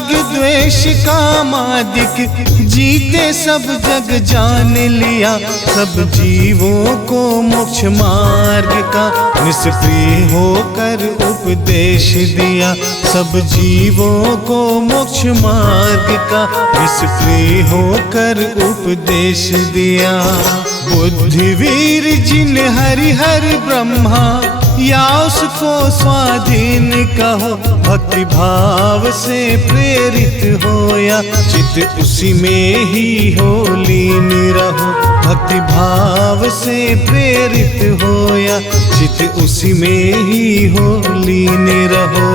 राग द्वेष कामादिक जीते सब जग जान लिया। सब जीवों को मोक्ष मार्ग का निष्प्रिय होकर उपदेश दिया। सब जीवों को मोक्ष मार्ग का निष्प्रिय होकर उपदेश दिया। बुद्धिवीर जिन हरिहर ब्रह्मा या उसको स्वाधीन कहो, भक्ति भाव से प्रेरित होया चित उसी में ही हो लीन रहो। भक्ति भाव से प्रेरित होया चित उसी में ही हो लीन रहो।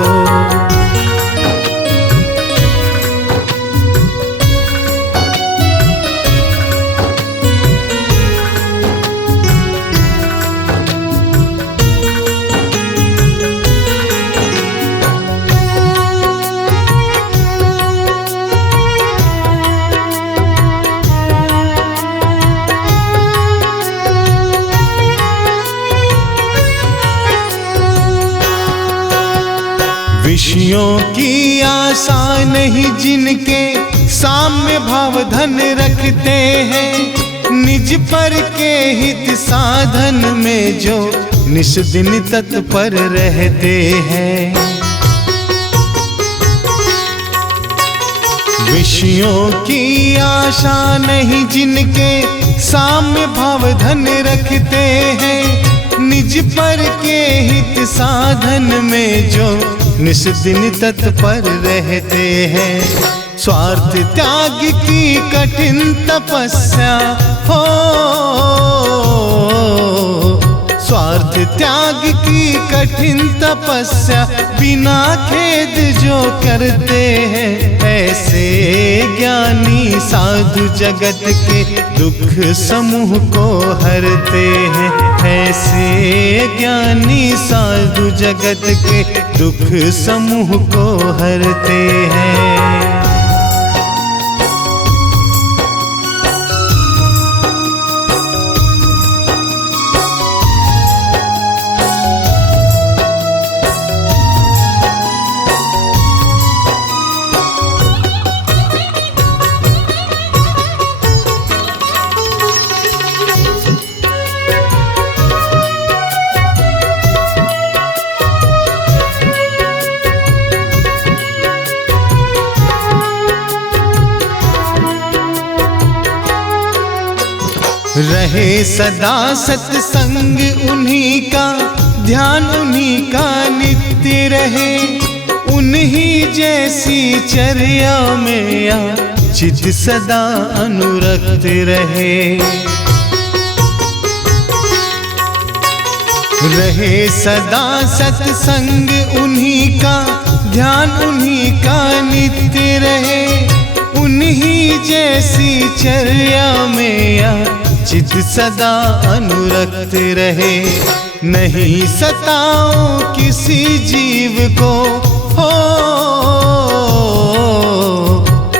विषयों की आशा नहीं जिनके साम्य भाव धन रखते हैं। निज पर के हित साधन में जो निस दिन तत्पर रहते हैं। विषयों की आशा नहीं जिनके साम्य भाव धन रखते हैं। निज पर के हित साधन में जो निस दिन तत्पर रहते हैं। स्वार्थ त्याग की कठिन तपस्या हो, स्वार्थ त्याग की कठिन तपस्या बिना खेद जो करते हैं। ऐसे ज्ञानी साधु जगत के दुख समूह को हरते हैं। ऐसे ज्ञानी साधु जगत के दुख समूह को हरते हैं। रहे सदा सत्संग उन्हीं का, ध्यान उन्हीं का नित्य रहे। उन्हीं जैसी चर्या में या चित सदा अनुरक्त रहे। रहे सदा सत्संग उन्हीं का, ध्यान उन्हीं का नित्य रहे। उन्हीं जैसी चर्या में या चित सदा अनुरक्त रहे। नहीं सताओ किसी जीव को हो,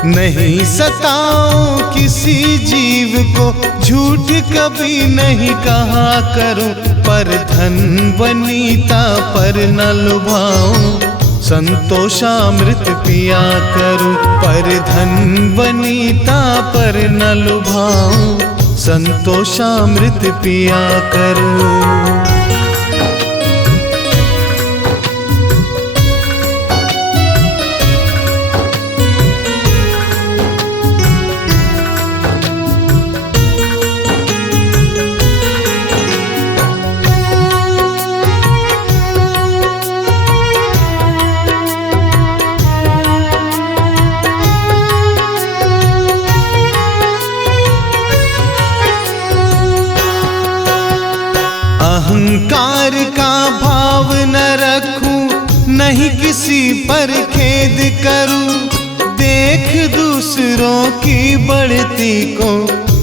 नहीं सताओ किसी जीव को। झूठ कभी नहीं कहा करो, पर धन वनीता पर न लुभाऊं। संतोषामृत पिया करूं, पर धन वनीता पर न लुभाऊं। संतोषामृत पिया करूं। अहंकार का भाव न रखूं, नहीं किसी पर खेद करूं। देख दूसरों की बढ़ती को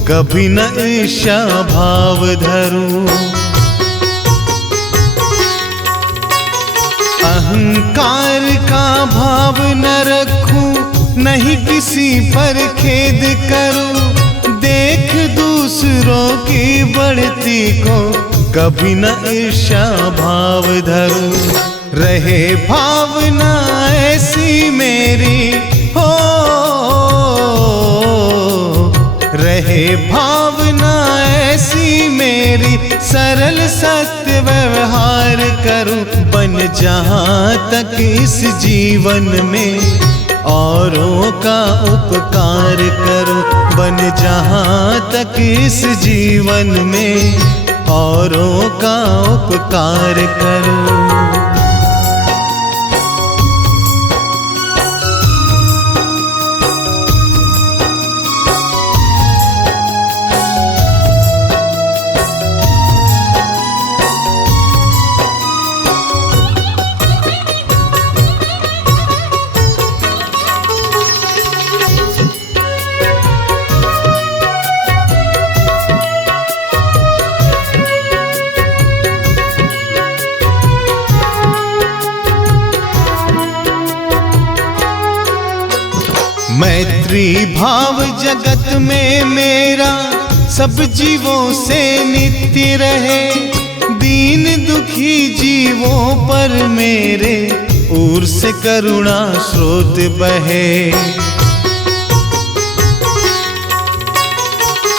कभी न ईर्ष्या भाव धरूं। अहंकार का भाव न रखूं, नहीं किसी पर खेद करूं। देख दूसरों की बढ़ती को कभी न ईर्ष्या भाव धरूं। रहे भावना ऐसी मेरी हो, रहे भावना ऐसी मेरी, सरल सत्य व्यवहार करूं, बन जहां तक इस जीवन में औरों का उपकार करूं, बन जहां तक इस जीवन में औरों का उपकार करूं। मैत्री भाव जगत में मेरा सब जीवों से नित्य रहे, दीन दुखी जीवों पर मेरे ओर से करुणा स्रोत बहे।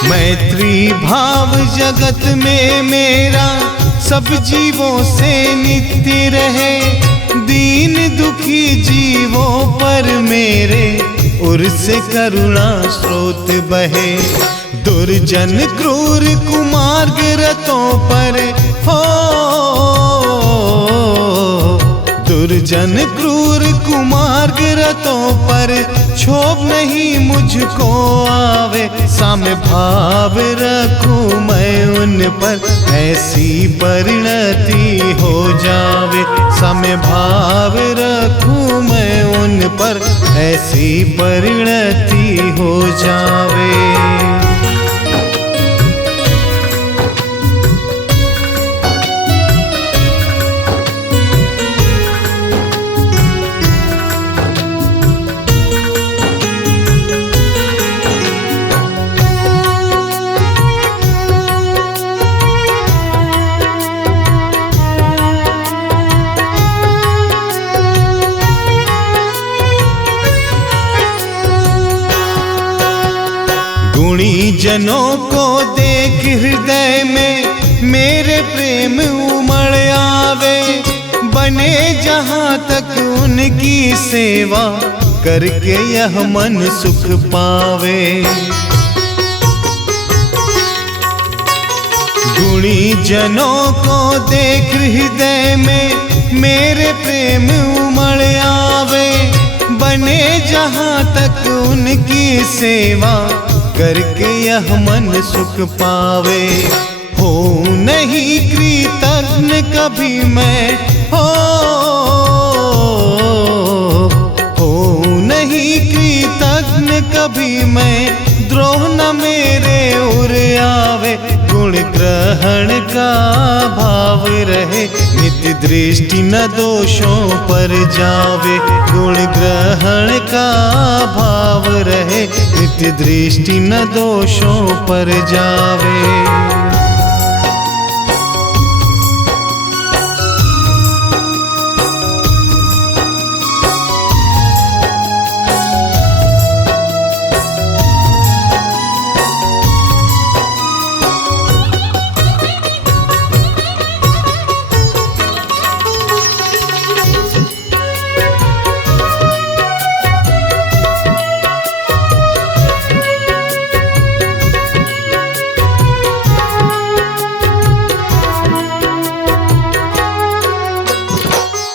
मैत्री भाव जगत में मेरा सब जीवों से नित्य रहे, दीन दुखी जीवों पर मेरे उर से करुणा स्रोत बहे। दुर्जन क्रूर कुमार्ग रतों पर हो, दुर्जन क्रूर कुमार्ग रतों पर क्षोभ नहीं मुझको आवे, साम्य भाव रखूं मैं उन पर, ऐसी परिणति हो जावे। साम्य भाव रखूं मैं उन पर, ऐसी परिणति हो जावे। गुणी जनों को देख हृदय में मेरे प्रेम उमड़ आवे, बने जहां तक उनकी सेवा करके यह मन सुख पावे। गुणी जनों को देख हृदय में मेरे प्रेम उमड़ आवे, बने जहां तक उनकी सेवा करके यह मन सुख पावे। हो नहीं कृतज्ञ कभी मैं, हो नहीं कृतज्ञ कभी मैं, द्रोह न मेरे उर आवे। गुण ग्रहण का भाव रहे, नित्य दृष्टि न दोषों पर जावे। गुण ग्रहण का भाव रहे, नित्य दृष्टि न दोषों पर जावे।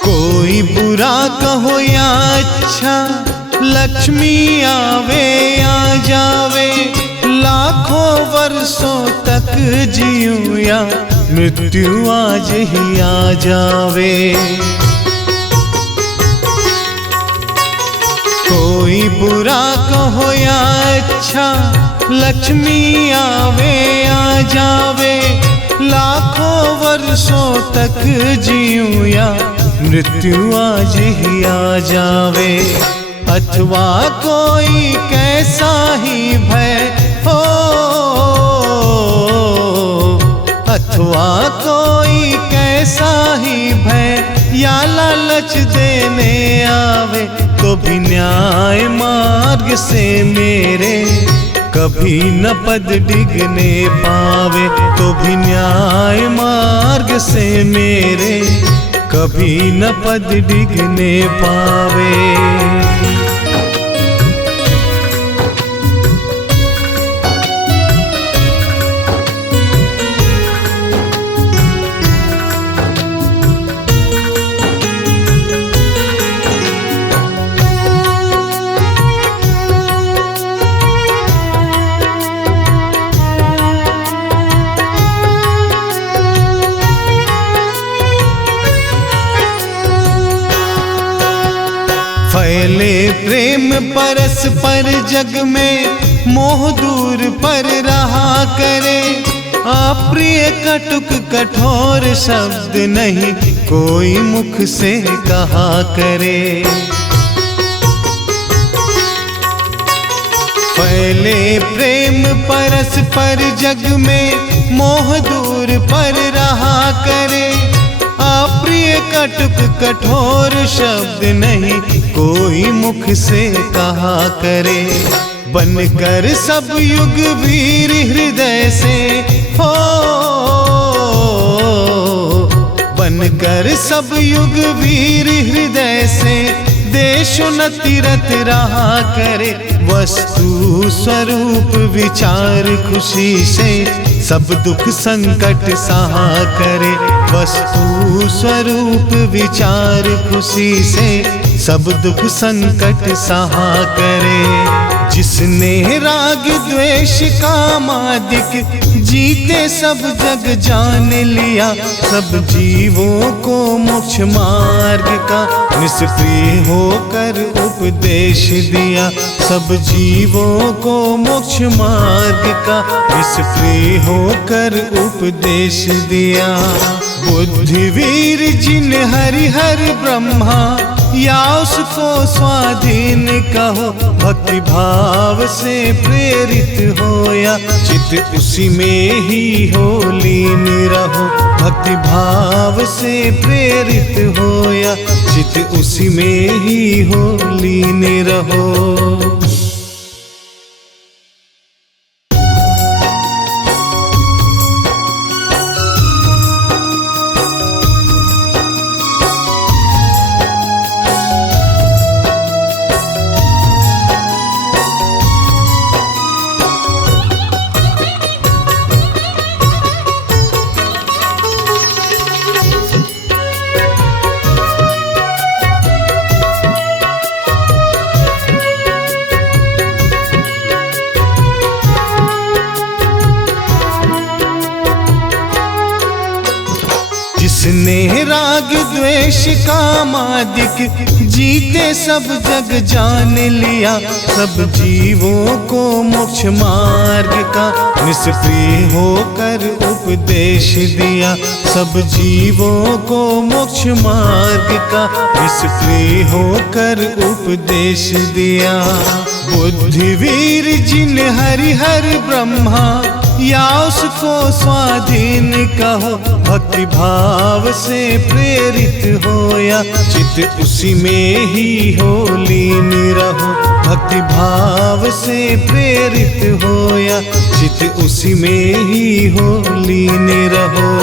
कोई बुरा कहो या अच्छा, लक्ष्मी आवे आ जावे। लाखों वर्षों तक जीऊं या मृत्यु आज ही आ जावे। कोई बुरा कहो या अच्छा, लक्ष्मी आवे आ जावे। लाखों वर्षों तक जीऊं या मृत्यु आज ही आ जावे। अथवा कोई कैसा ही भय हो, अथवा कोई कैसा ही भय या लालच देने आवे, तो भी न्याय मार्ग से मेरे कभी न पद डिगने पावे, तो भी न्याय मार्ग से मेरे कभी न पद डिगने पावे। फैले प्रेम परस्पर जग में, मोह दूर पर रहा करे। अप्रिय कटुक कठोर शब्द नहीं कोई मुख से कहा करे। फैले प्रेम परस्पर जग में, मोह दूर पर रहा करे। अप्रिय कटुक कठोर शब्द नहीं कोई मुख से कहा करे। बनकर सब युग वीर हृदय से हो, बनकर सब युग वीर हृदय से, देश उन्नति रत रहा करे। वस्तु स्वरूप विचार खुशी से, सब दुख संकट सहा करे। वस्तु स्वरूप विचार खुशी से, सब दुख संकट सहा करे। जिसने राग द्वेष कामादिक जीते सब जग जान लिया, सब जीवों को मोक्ष मार्ग का निष्प्रिय होकर उपदेश दिया। सब जीवों को मोक्ष मार्ग का निष्प्रिय होकर उपदेश दिया। बुद्धिवीर जिन हरिहर ब्रह्मा, या उसको स्वाधीन कहो। भक्ति भाव से प्रेरित होया, चित उसी में ही हो लीन रहो। भक्ति भाव से प्रेरित होया, चित उसी में ही हो लीन रहो। जिसने राग द्वेष कामादिक जीते सब जग जान लिया, सब जीवों को मोक्ष मार्ग का निष्प्रिय होकर उपदेश दिया। सब जीवों को मोक्ष मार्ग का निष्प्रिय होकर उपदेश दिया। बुद्धिवीर जिन हरिहर ब्रह्मा, या उसको स्वाधीन कहो। भक्ति भाव से प्रेरित होया, चित उसी में ही हो लीन रहो। भक्ति भाव से प्रेरित होया, चित उसी में ही हो लीन रहो।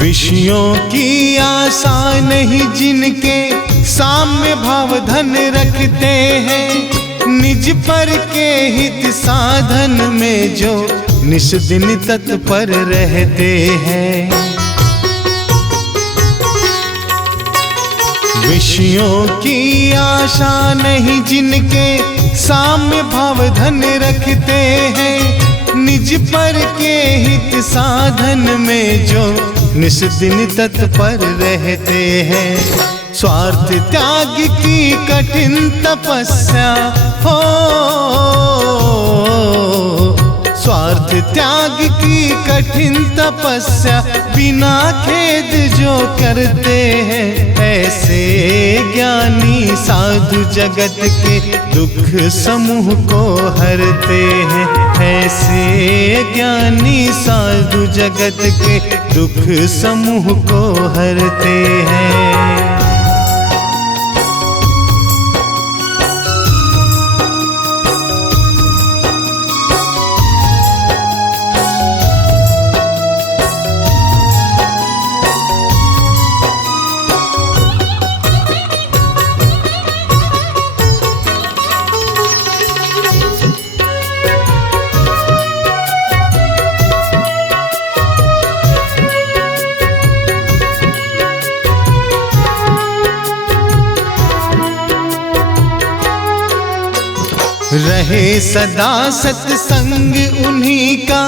विषयों की आशा नहीं जिनके, साम्य भाव धन रखते हैं। निज पर के हित साधन में जो निस दिन तत्पर रहते हैं। विषयों की आशा नहीं जिनके, साम्य भाव धन रखते हैं। निज पर के हित साधन में जो निस दिन तत्पर रहते हैं। स्वार्थ त्याग की कठिन तपस्या हो, स्वार्थ त्याग की कठिन तपस्या बिना खेद जो करते हैं, ऐसे ज्ञानी साधु जगत के दुख समूह को हरते हैं। ऐसे ज्ञानी साधु जगत के दुख समूह को हरते हैं। रहे सदा सत्संग उन्हीं का,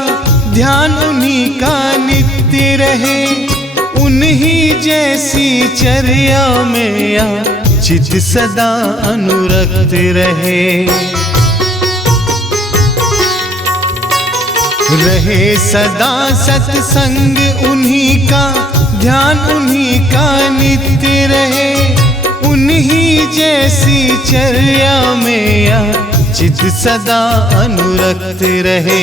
ध्यान उन्हीं का नित्य रहे, उन्हीं जैसी चर्या में या चित सदा अनुरक्त रहे। रहे सदा सत्संग उन्हीं का, ध्यान उन्हीं का नित्य रहे, उन्हीं जैसी चर्या में या चित सदा अनुरक्त रहे।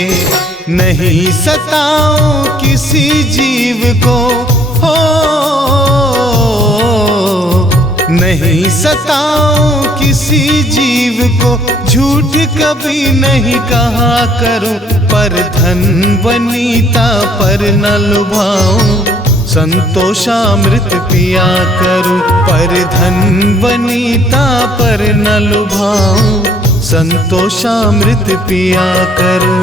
नहीं सताओ किसी जीव को हो, नहीं सताओ किसी जीव को, झूठ कभी नहीं कहा करो, पर धन वनीता पर न लुभाओ, संतोषामृत पिया करो। पर धन वनीता पर न लुभाओ, संतोषामृत पिया करो।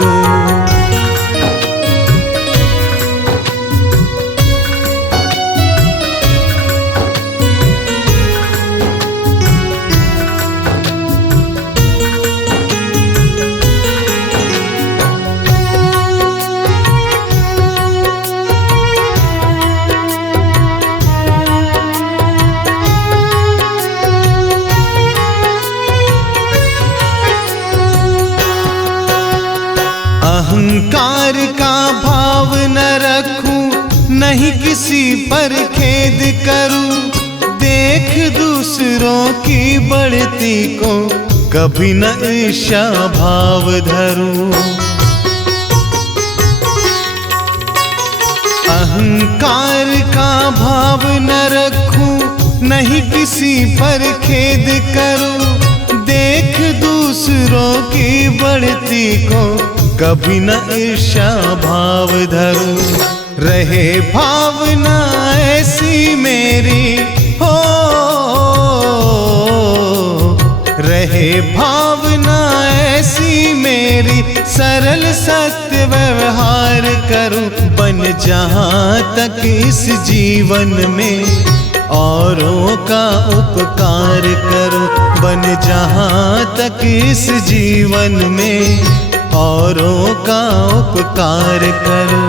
अहंकार का भाव न रखूं, नहीं किसी पर खेद करूं, देख दूसरों की बढ़ती को कभी न ईर्ष्या भाव धरूं। अहंकार का भाव न रखूं, नहीं किसी पर खेद करूं, देख दूसरों की बढ़ती को कभी न ईर्ष्या भाव धरूं। रहे भावना ऐसी मेरी हो, रहे भावना ऐसी मेरी, सरल सत्य व्यवहार करूं, बन जहाँ तक इस जीवन में औरों का उपकार करूं, बन जहाँ तक इस जीवन में औरों का उपकार करो।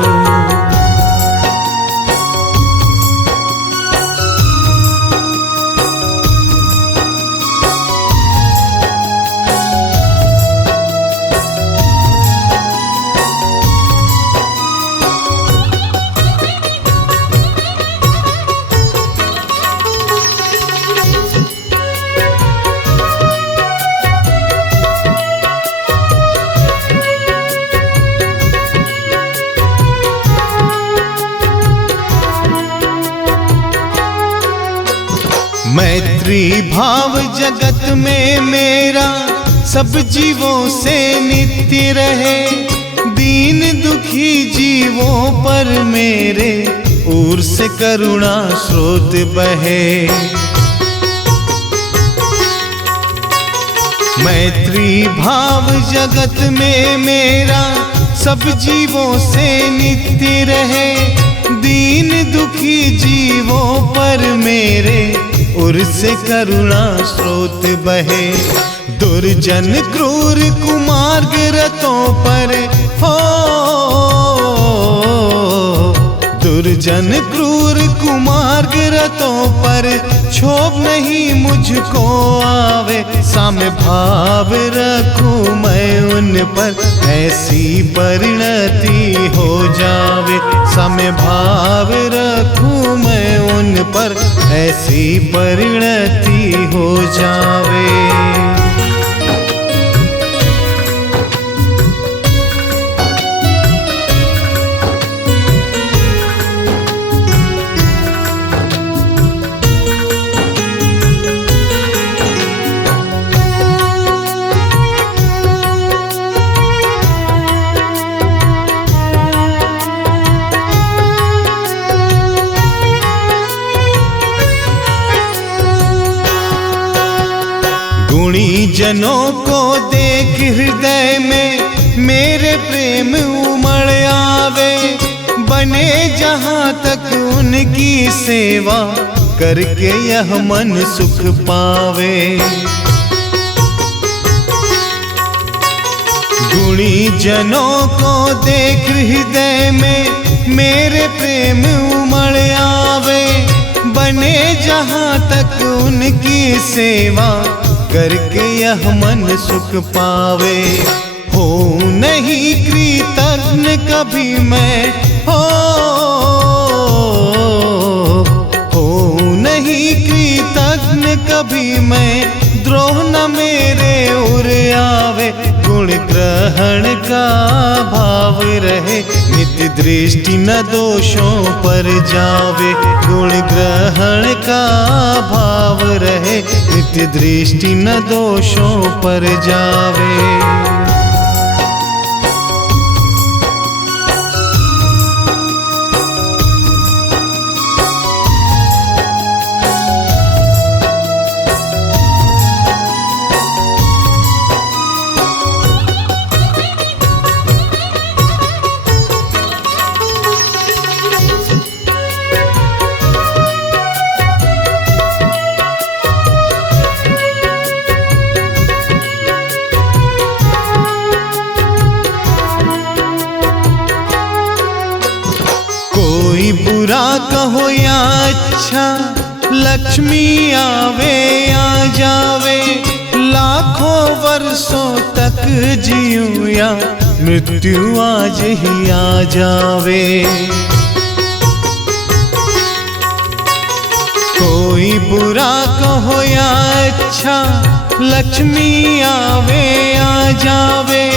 मैत्री भाव जगत में मेरा सब जीवों से नित्य रहे, दीन दुखी जीवों पर मेरे ओर से करुणा स्रोत बहे। मैत्री भाव जगत में मेरा सब जीवों से नित्य रहे, दीन दुखी जीवों पर मेरे उर से करुणा स्रोत बहे। दुर्जन क्रूर कुमार्ग रतों पर हो, दुर्जन दुर्जन क्रूर कुमार्ग रतों पर क्षोभ नहीं मुझको आवे। साम्य भाव रखूं मैं उन पर, ऐसी परिणति हो जावे। साम्य भाव रखूं मैं उन पर, ऐसी परिणति हो जावे। गुणी जनों को देख हृदय में मेरे प्रेम उमड़ आवे। बने जहाँ तक उनकी सेवा, करके यह मन सुख पावे। गुणी जनों को देख हृदय में मेरे प्रेम उमड़ आवे। बने जहाँ तक उनकी सेवा, करके यह मन सुख पावे। हो नहीं कृतज्ञ कभी मैं, हो नहीं कृतज्ञ कभी मैं, द्रोह न मेरे उर आवे। गुण ग्रहण का भाव रहे, नित्य दृष्टि न दोषों पर जावे। गुण ग्रहण का भाव रहे, नित्य दृष्टि न दोषों पर जावे। कोई बुरा कहो या अच्छा, लक्ष्मी आवे या जावे। लाखों वर्षों तक जीऊं या मृत्यु आज ही आ जावे। कोई बुरा कहो या अच्छा, लक्ष्मी आवे या जावे।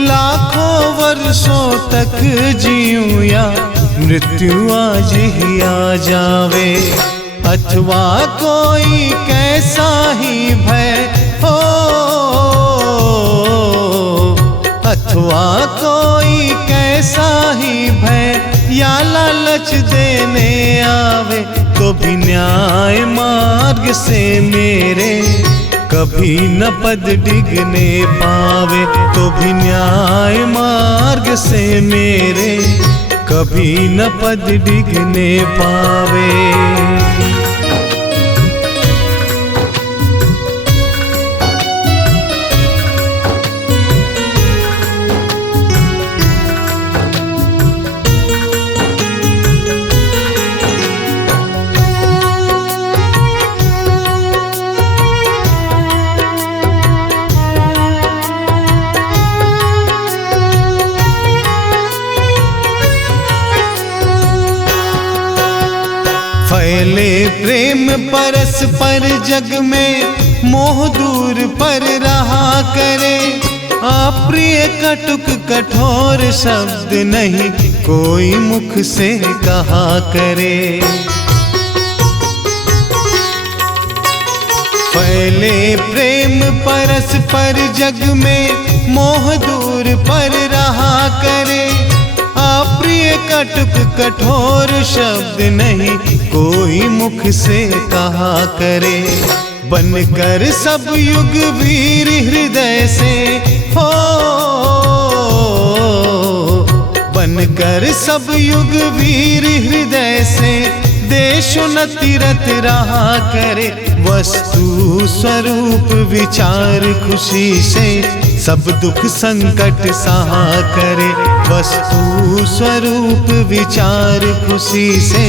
लाखों वर्षों तक जीऊं या मृत्यु आज ही आ जावे। अथवा कोई कैसा ही भय हो, अथवा कोई कैसा ही भय या लालच देने आवे। तो भी न्याय मार्ग से मेरे कभी न पद डिगने पावे। तो भी न्याय मार्ग से मेरे कभी न पद डिगने पावे। फैले प्रेम परस्पर जग में, मोह दूर पर रहा करे। अप्रिय कटुक कठोर शब्द नहीं कोई मुख से कहा करे। फैले प्रेम परस्पर जग में, मोह दूर पर रहा करे। अप्रिय कटुक कठोर शब्द नहीं कोई मुख से कहा करे। बनकर सब युग वीर हृदय से हो, बनकर सब युग वीर हृदय से। देशोन्नति रत रहा करे। वस्तु स्वरूप विचार खुशी से, सब दुख संकट सहा करे। वस्तु स्वरूप विचार खुशी से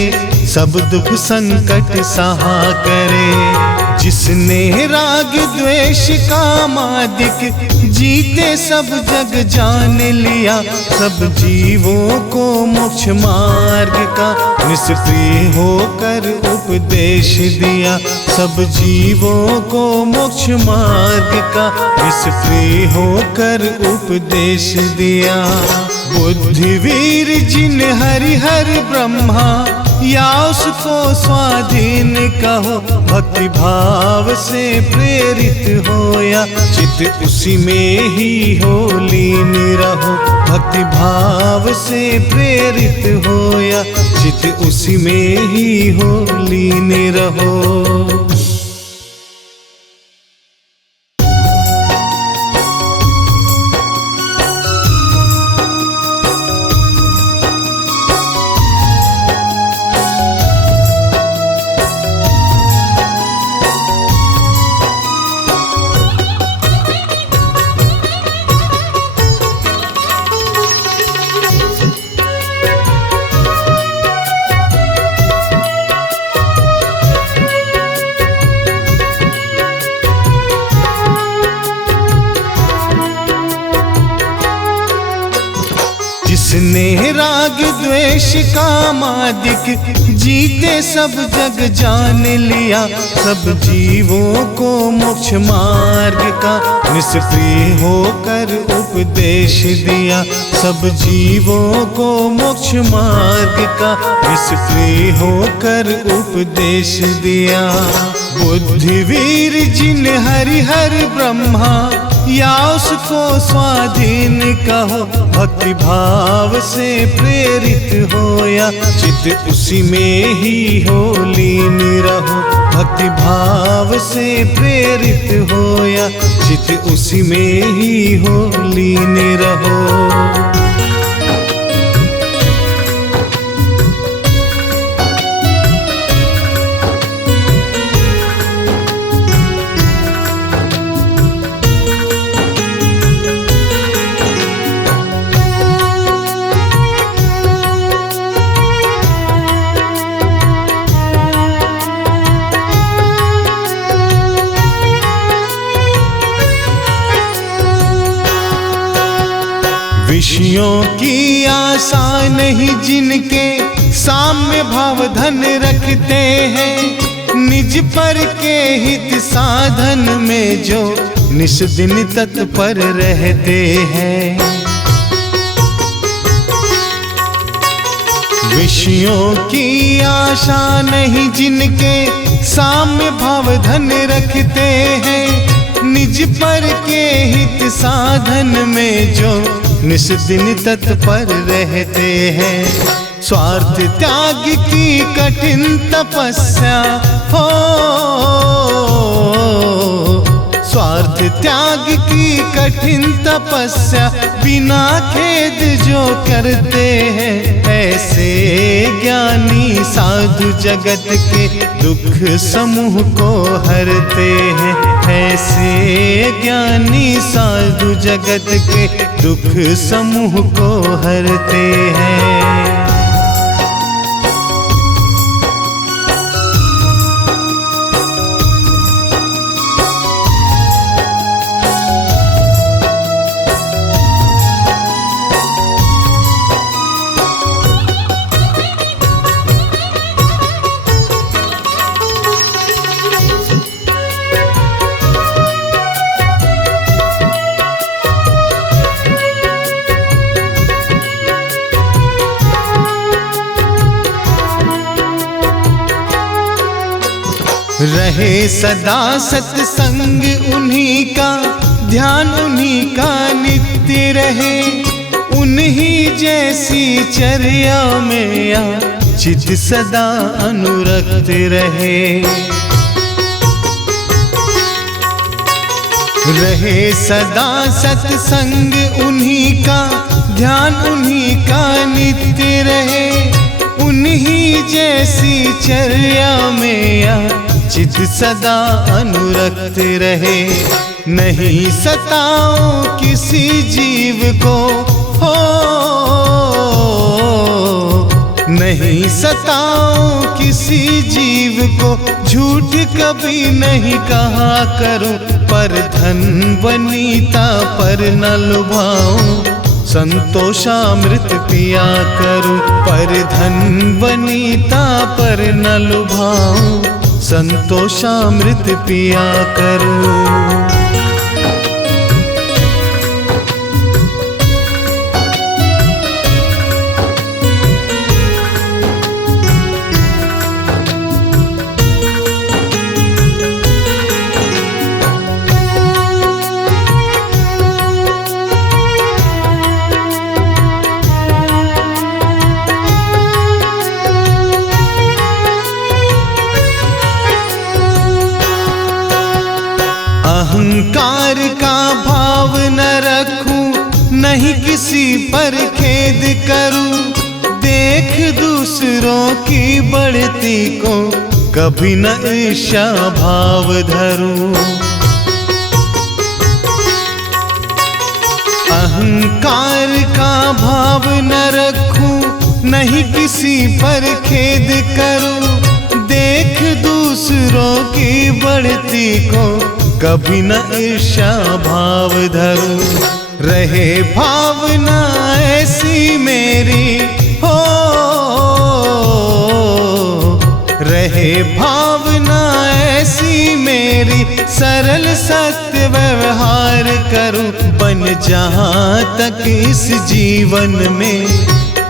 सब दुख संकट सहा करे। जिसने राग द्वेष कामादिक जीते सब जग जान लिया, सब जीवों को मोक्ष मार्ग का निष्प्रिय होकर उपदेश दिया। सब जीवों को मोक्ष मार्ग का निष्प्रिय होकर उपदेश दिया। बुद्धिवीर जिन हरिहर ब्रह्मा या उसको स्वाधीन कहो, भक्ति भाव से प्रेरित होया, चित्त उसी में ही हो लीन रहो। भक्ति भाव से प्रेरित होया, चित्त उसी में ही हो लीन रहो। जिसने राग द्वेष कामादिक जीते सब जग जान लिया, सब जीवों को मोक्ष मार्ग का निष्प्रिय होकर उपदेश दिया। सब जीवों को मोक्ष मार्ग का निष्प्रिय होकर उपदेश दिया। बुद्धिवीर जिन हरिहर ब्रह्मा या उसको स्वाधीन कहो, भक्ति भाव से प्रेरित होया, चित्त उसी में ही हो लीन रहो। भक्ति भाव से प्रेरित होया, चित्त उसी में ही हो लीन रहो। विषयों की आशा नहीं जिनके साम्य भाव धन रखते हैं, निज पर के हित साधन में जो निस दिन तत्पर रहते हैं। विषयों की आशा नहीं जिनके साम्य भाव धन रखते हैं, निज पर के हित साधन में जो निस दिन तत्पर रहते हैं। स्वार्थ त्याग की कठिन तपस्या हो, स्वार्थ त्याग की कठिन तपस्या बिना खेद जो करते हैं, ऐसे ज्ञानी साधु जगत के दुख समूह को हरते हैं। ऐसे ज्ञानी साधु जगत के दुख समूह को हरते हैं। रहे सदा सत्संग उन्हीं का, ध्यान उन्हीं का नित्य रहे, उन्हीं जैसी चर्या में या चित सदा अनुरक्त रहे। रहे सदा सत्संग उन्हीं का, ध्यान उन्हीं का नित्य रहे, उन्हीं जैसी चर्या में या चित सदा अनुरक्त रहे। नहीं सताओ किसी जीव को हो, नहीं सताओ किसी जीव को, झूठ कभी नहीं कहा करूं, पर धन वनीता पर न लुभाऊं, संतोषामृत पिया करूं, पर धन वनीता पर न लुभाऊं, संतोषामृत पिया करूं। अहंकार का भाव न रखूं, नहीं किसी पर खेद करूं, देख दूसरों की बढ़ती को कभी न ईर्ष्या भाव धरूं। अहंकार का भाव न रखूं, नहीं किसी पर खेद करूं, देख दूसरों की बढ़ती को कभी न ईर्ष्या भाव धरूं। रहे भावना ऐसी मेरी हो, रहे भावना ऐसी मेरी, सरल सत्य व्यवहार करूं, बन जहां तक इस जीवन में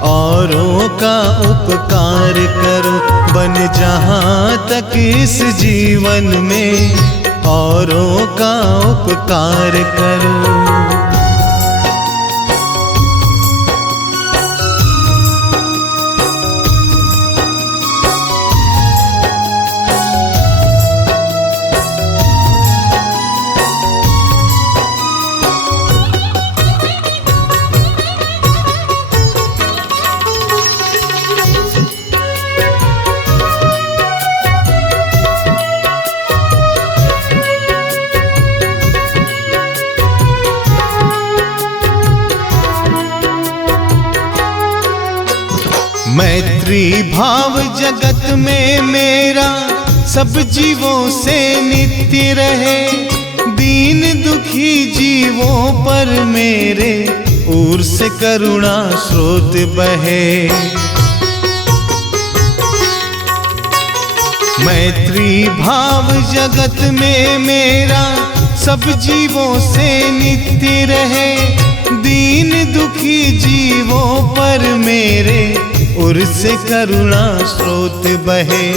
औरों का उपकार करूं, बन जहां तक इस जीवन में औरों का उपकार करूं। मैत्री भाव जगत में मेरा सब जीवों से नित्य रहे, दीन दुखी जीवों पर मेरे ओर से करुणा स्रोत बहे। मैत्री भाव जगत में मेरा सब जीवों से नित्य रहे, दीन दुखी जीवों पर मेरे उर से करुणा स्रोत बहे।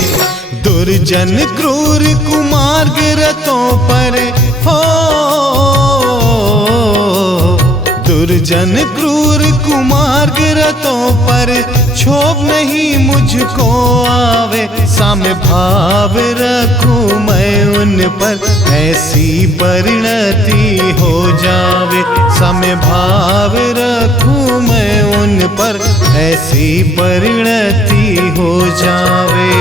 दुर्जन क्रूर कुमार्ग रतों पर हो, दुर्जन क्रूर कुमार्ग रतों पर क्षोभ नहीं मुझको आवे, साम्य भाव रखूं मैं उन पर ऐसी परिणति हो जावे, साम्य भाव रखूं मैं उन पर ऐसी परिणति हो जावे।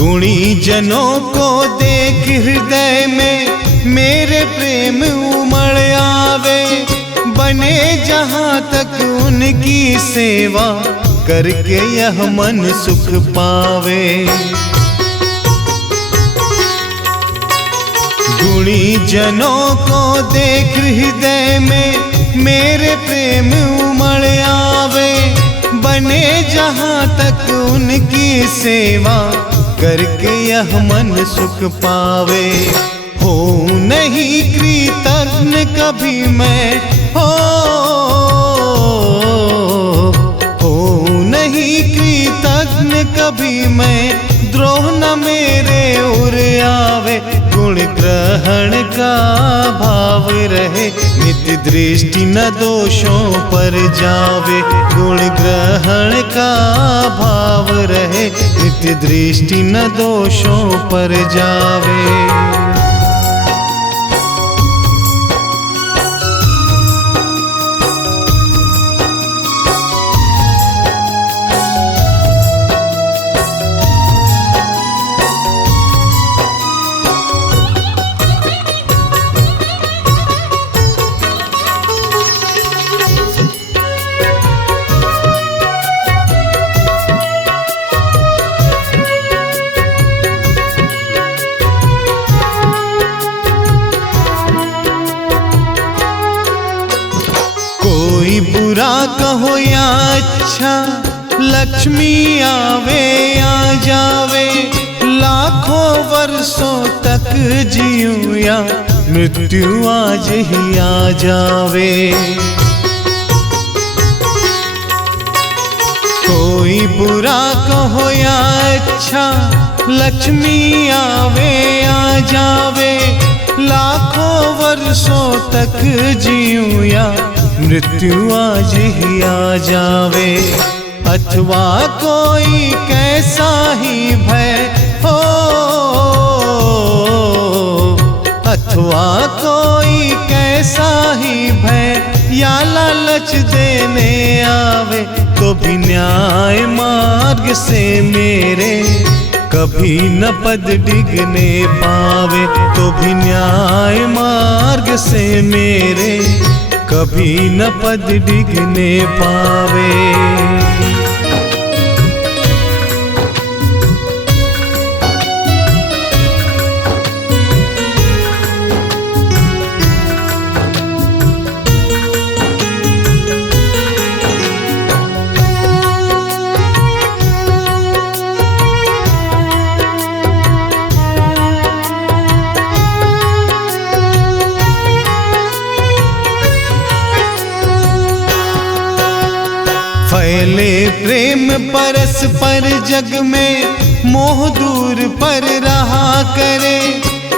गुणी जनों को देख हृदय में मेरे प्रेम उमड़ आवे, बने जहां तक उनकी सेवा करके यह मन सुख पावे। गुणी जनों को देख हृदय में मेरे प्रेम उमड़ आवे, बने जहां तक उनकी सेवा करके यह मन सुख पावे। हो नहीं कृतज्ञ कभी मैं हो नहीं कृतज्ञ कभी मैं, द्रोह न मेरे उर आवे। गुण ग्रहण का भाव रहे, नित्य दृष्टि न दोषों पर जावे। गुण ग्रहण का भाव भाव रहे, नित्य दृष्टि न दोषों पर जावे। कोई बुरा कहो या अच्छा, लक्ष्मी आवे या जावे, लाखों वर्षों तक जीऊं या मृत्यु आज ही आ जावे। कोई बुरा कहो या अच्छा, लक्ष्मी आवे या जावे, लाखों वर्षों तक जीऊं या मृत्यु आज ही आ जावे। अथवा कोई कैसा ही भय हो, अथवा कोई कैसा ही भय या लालच देने आवे, तो भी न्याय मार्ग से मेरे कभी न पद डिगने पावे, तो भी न्याय मार्ग से मेरे कभी न पद डिगने पावे। फैले प्रेम परस्पर जग में, मोह दूर पर रहा करे,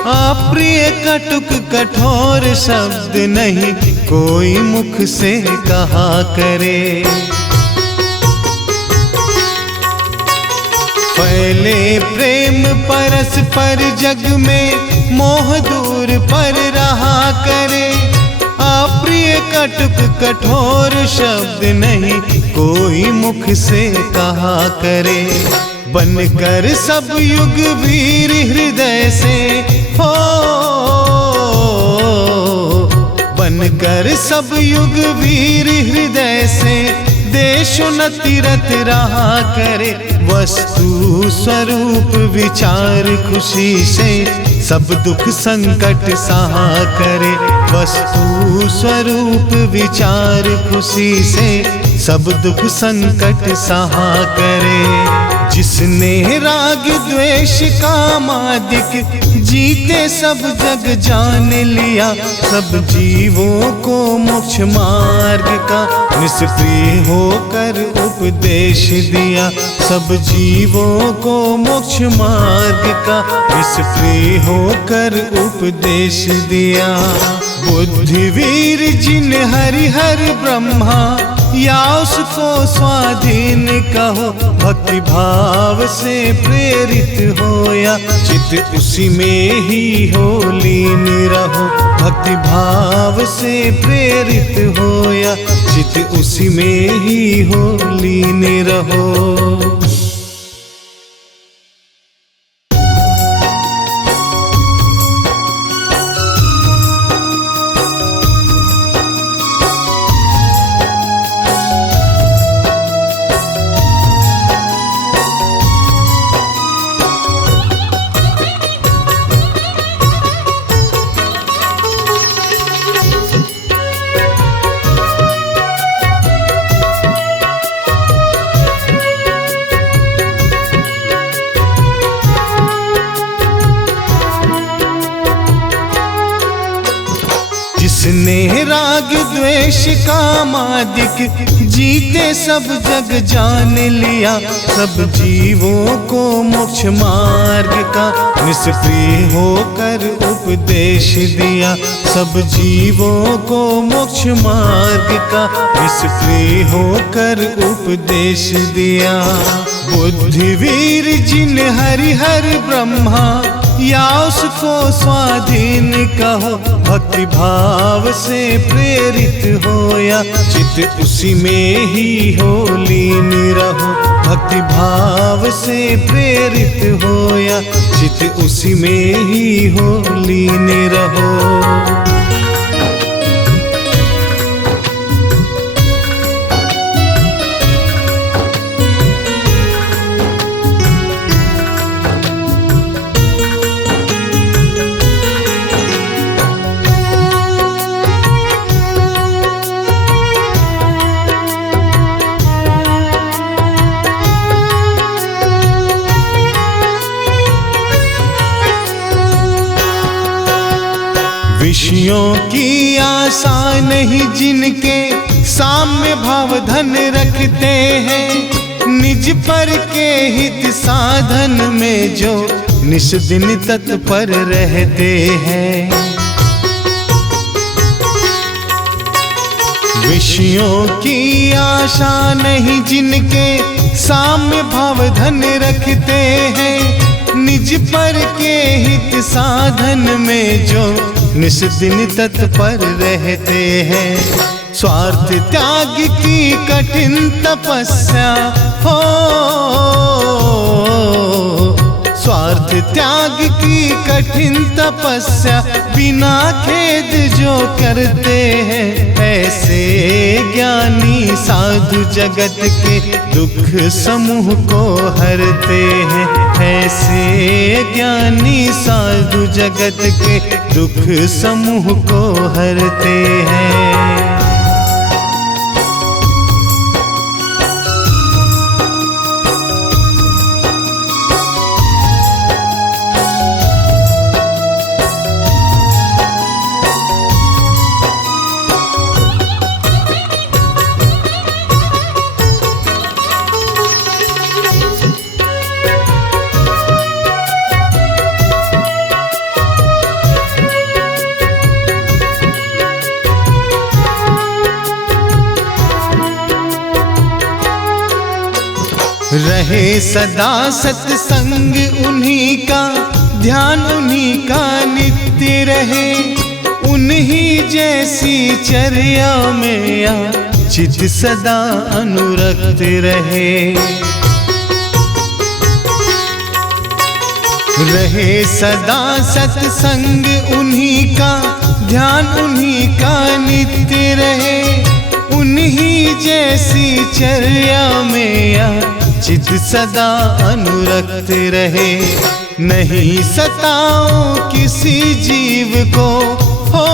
अप्रिय कटुक कठोर शब्द नहीं कोई मुख से कहा करे। फैले प्रेम परस्पर जग में, मोह दूर पर रहा करे, अप्रिय कटुक कठोर शब्द नहीं कोई मुख से कहा करे। बनकर सब युग वीर हृदय से हो, बनकर सब युग वीर हृदय से, देशोन्नति रत रहा करे, वस्तु स्वरूप विचार खुशी से, सब दुख संकट सहा करे, वस्तु स्वरूप विचार खुशी से, सब दुख संकट सहा करे। जिसने राग द्वेष कामादिक जीते सब जग जान लिया, सब जीवों को मोक्ष मार्ग का निष्प्रिय होकर उपदेश दिया, सब जीवों को मोक्ष मार्ग का निष्प्रिय होकर उपदेश दिया। बुद्धिवीर जिन हरिहर ब्रह्मा या उसको स्वाधीन कहो, भक्ति भाव से प्रेरित हो या चित उसी में ही हो लीन रहो, भक्ति भाव से प्रेरित हो या चित उसी में ही हो लीन रहो। जिसने राग द्वेष कामादिक जीते सब जग जान लिया, सब जीवों को मोक्ष मार्ग का निष्प्रिय होकर उपदेश दिया, सब जीवों को मोक्ष मार्ग का निष्प्रिय होकर उपदेश दिया। बुद्धिवीर जिन हरिहर ब्रह्मा या उसको स्वाधीन कहो, भक्ति भाव से प्रेरित हो या चित उसी में ही हो लीन रहो। भक्ति भाव से प्रेरित हो या चित उसी में ही हो लीन रहो। विषयों की आशा नहीं जिनके साम्य भाव धन रखते हैं, निज पर के हित साधन में जो निस दिन तत्पर रहते हैं। विषयों की आशा नहीं जिनके साम्य भाव धन रखते हैं, निज पर के हित साधन में जो निस दिन तत्पर रहते हैं। स्वार्थ त्याग की कठिन तपस्या हो, स्वार्थ त्याग की कठिन तपस्या बिना खेद जो करते हैं, ऐसे ज्ञानी साधु जगत के दुख समूह को हरते हैं। ऐसे ज्ञानी साधु जगत के दुख समूह को हरते हैं। रहे सदा सत्संग उन्हीं का, ध्यान उन्हीं का नित्य रहे, उन्हीं जैसी चर्या में या चित सदा अनुरक्त रहे। रहे सदा सत्संग उन्हीं का, ध्यान उन्हीं का नित्य रहे, उन्हीं जैसी चर्या में या चित सदा अनुरक्त रहे। नहीं सताओ किसी जीव को हो,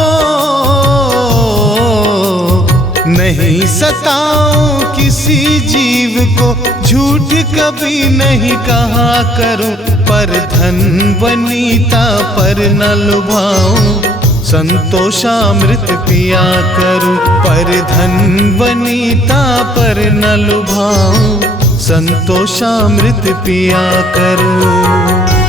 नहीं सताओ किसी जीव को, झूठ कभी नहीं कहा करो, पर धन वनीता पर न लुभाऊं, संतोषामृत पिया करूं। पर धन वनीता पर न लुभाऊं, संतोषामृत पिया करूं।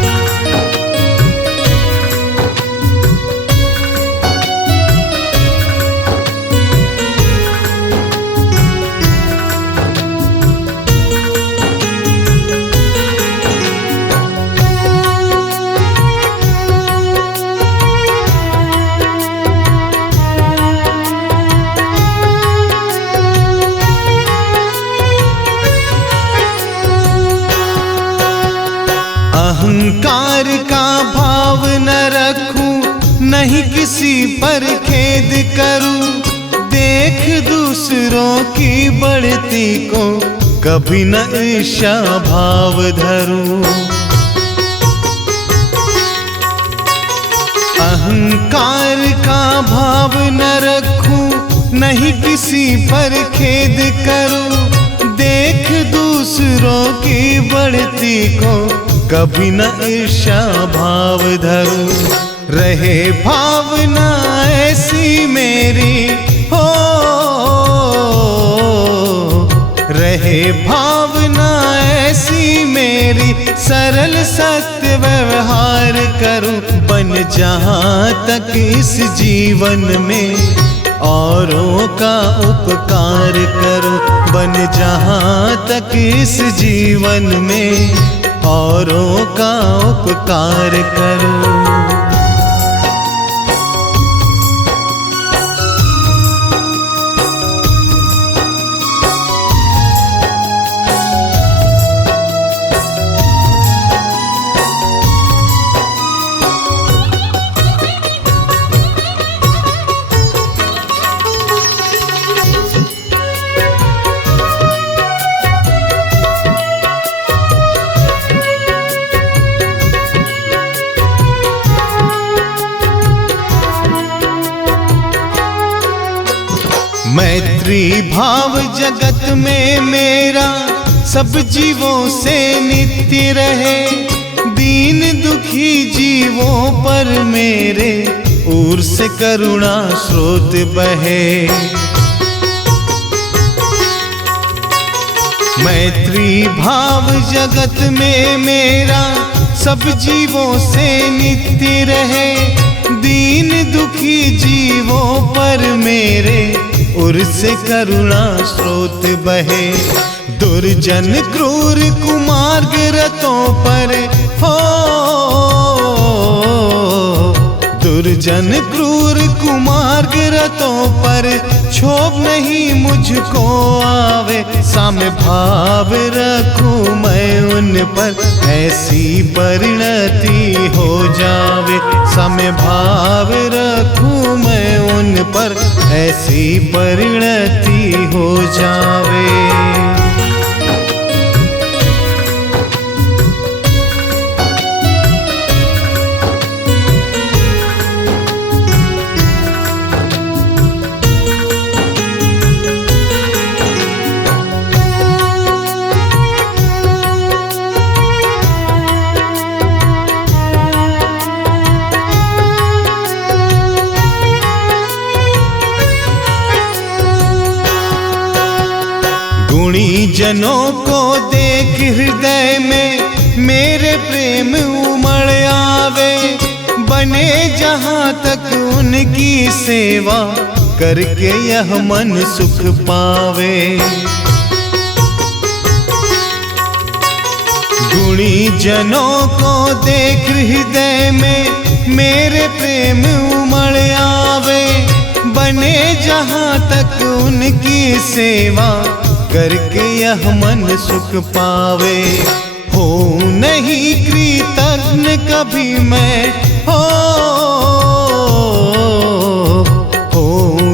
अहंकार का भाव न रखूं, नहीं किसी पर खेद करूं, देख दूसरों की बढ़ती को कभी न ईर्ष्या भाव धरूं। अहंकार का भाव न रखूं, नहीं किसी पर खेद करूं, देख दूसरों की बढ़ती को कभी न ईर्ष्या भाव धरूं। रहे भावना ऐसी मेरी हो, रहे भावना ऐसी मेरी, सरल सत्य व्यवहार करूं, बन जहां तक इस जीवन में औरों का उपकार करूं। बन जहाँ तक इस जीवन में औरों का उपकार करो। मैत्री भाव जगत में मेरा सब जीवों से नित्य रहे। दीन दुखी जीवों पर मेरे ओर से करुणा स्रोत बहे। मैत्री भाव जगत में मेरा सब जीवों से नित्य रहे। दीन दुखी जीवों पर मेरे उर से करुणा स्रोत बहे। दुर्जन क्रूर कुमार्ग रतों पर हो, दुर्जन क्रूर कुमार्ग रतों पर क्षोभ नहीं मुझको आवे। साम्य भाव रखूं मैं उन पर, ऐसी परिणति हो जावे। साम्य भाव रखूं मैं उन पर, ऐसी परिणति हो जावे। गुणी जनों को देख हृदय में मेरे प्रेम उमड़ आवे। बने जहाँ तक उनकी सेवा करके यह मन सुख पावे। गुणी जनों को देख हृदय में मेरे प्रेम उमड़ आवे। बने जहाँ तक उनकी सेवा करके यह मन सुख पावे। हो नहीं कृतज्ञ कभी मैं, हो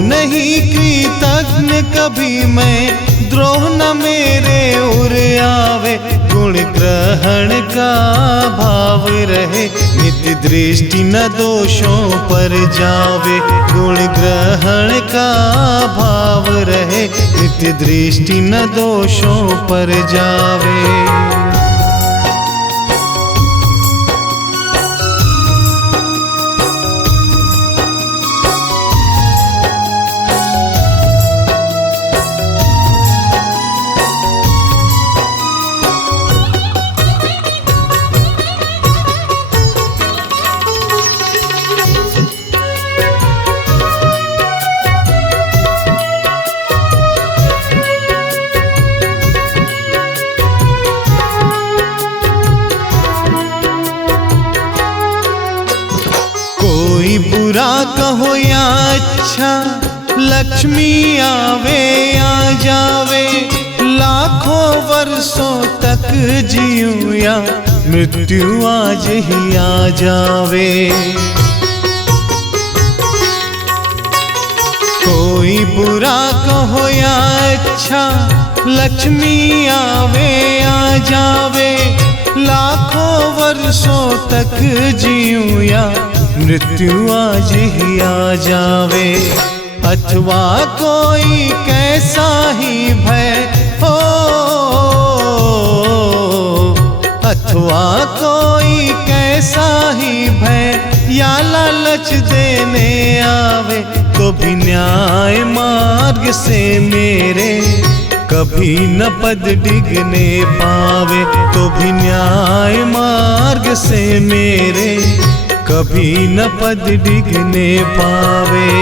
नहीं कृतज्ञ कभी मैं। द्रोह न मेरे उर आवे। गुण ग्रहण का भाव रहे, नित्य दृष्टि न दोषों पर जावे। गुण ग्रहण का भाव रहे, नित्य दृष्टि न दोषों पर जावे। कोई बुरा कहो या अच्छा, लक्ष्मी आवे आ जावे। लाखों वर्षों तक जीऊं या मृत्यु आज ही आ जावे। कोई बुरा कहो या अच्छा, लक्ष्मी आवे आ जावे। लाखों वर्षों तक जीऊं या मृत्यु आज ही आ जावे। अथवा कोई कैसा ही भय हो, अथवा कोई कैसा ही भय या लालच देने आवे। तो भी न्याय मार्ग से मेरे कभी न पद डिगने पावे। तो भी न्याय मार्ग से मेरे कभी न पद डिगने पावे।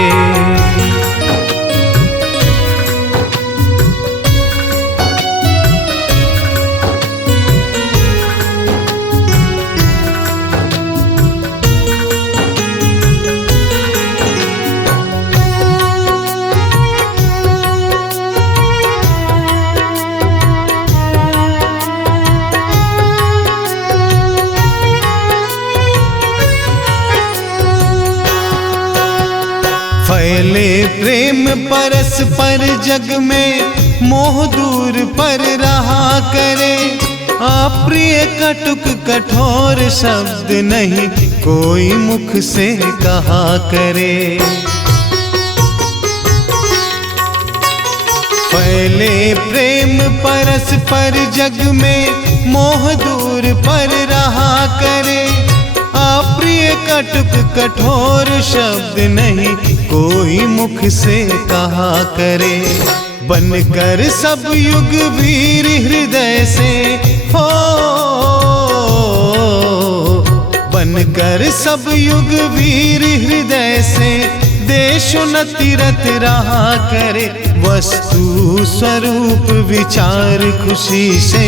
प्रेम परस्पर जग में मोह दूर पर रहा करे। अप्रिय कटुक कठोर शब्द नहीं कोई मुख से कहा करे। फैले प्रेम परस्पर जग में मोह दूर पर रहा करे। अप्रिय कटुक कठोर शब्द नहीं कोई मुख से कहा करे। बनकर सब युग वीर हृदय से हो, बनकर सब युग वीर हृदय से देशोन्नति रत रहा करे। वस्तु स्वरूप विचार खुशी से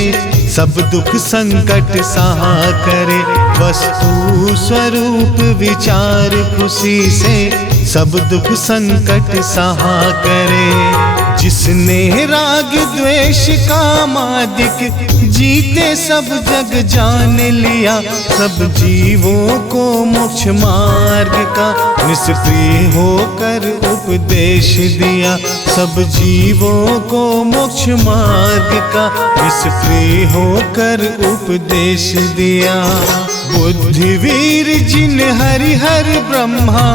सब दुख संकट सहा करे। वस्तु स्वरूप विचार खुशी से सब दुख संकट सहा करे। जिसने राग द्वेष कामादिक जीते सब जग जान लिया। सब जीवों को मोक्ष मार्ग का निष्प्रिय होकर उपदेश दिया। सब जीवों को मोक्ष मार्ग का निष्प्रिय होकर उपदेश दिया। बुद्धिवीर जिन हरिहर ब्रह्मा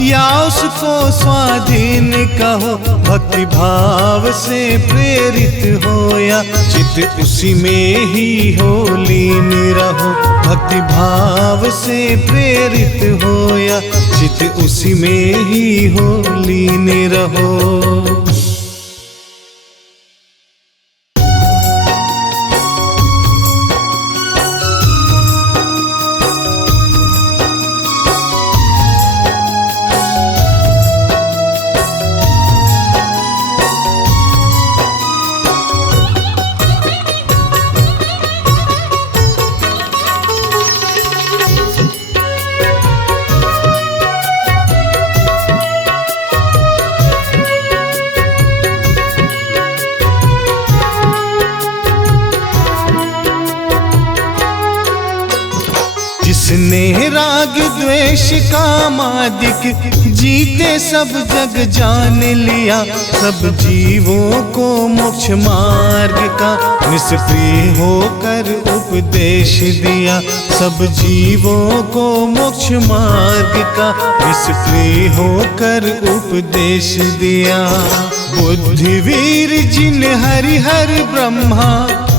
या उसको स्वाधीन कहो। भक्ति भाव से प्रेरित होया चित उसी में ही हो लीन रहो। भक्ति भाव से प्रेरित होया चित उसी में ही हो लीन रहो। जिसने राग द्वेष कामादिक जीते सब जग जान लिया। सब जीवों को मोक्ष मार्ग का निष्प्रिय होकर उपदेश दिया। सब जीवों को मोक्ष मार्ग का निष्प्रिय होकर उपदेश दिया। बुद्धिवीर जिन हरिहर ब्रह्मा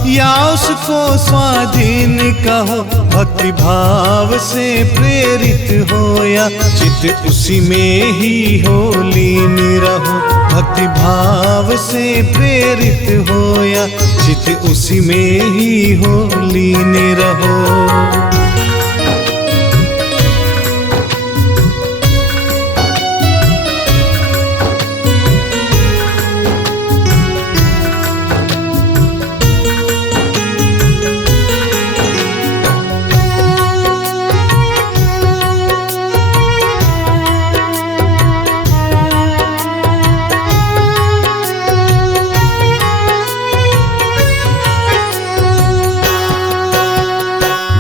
या उसको स्वाधीन कहो। भक्ति भाव से प्रेरित होया चित उसी में ही हो लीन रहो। भक्ति भाव से प्रेरित होया चित उसी में ही हो लीन रहो।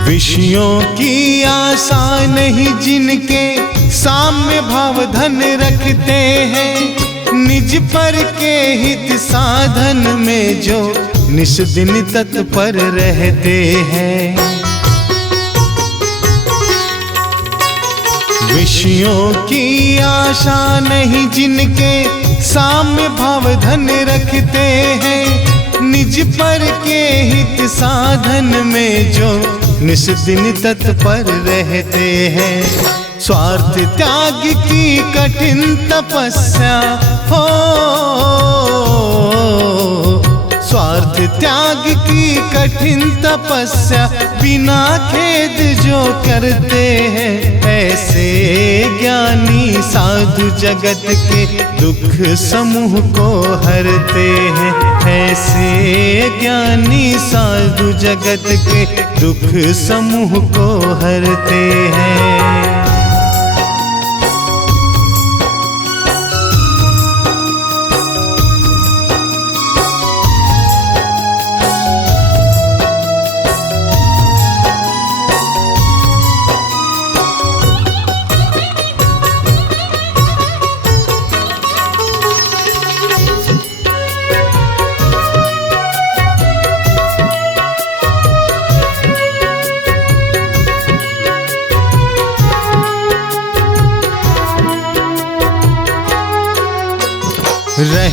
विषयों की आशा नहीं जिनके साम्य भाव धन रखते हैं। निज पर के हित साधन में जो निस दिन तत्पर रहते हैं। विषयों की आशा नहीं जिनके साम्य भाव धन रखते हैं। निज पर के हित साधन में जो निस दिन तत्पर रहते हैं। स्वार्थ त्याग की कठिन तपस्या हो, स्वार्थ त्याग की कठिन तपस्या बिना खेद जो करते हैं। ऐसे ज्ञानी साधु जगत के दुख समूह को हरते हैं। ऐसे ज्ञानी साधु जगत के दुख समूह को हरते हैं।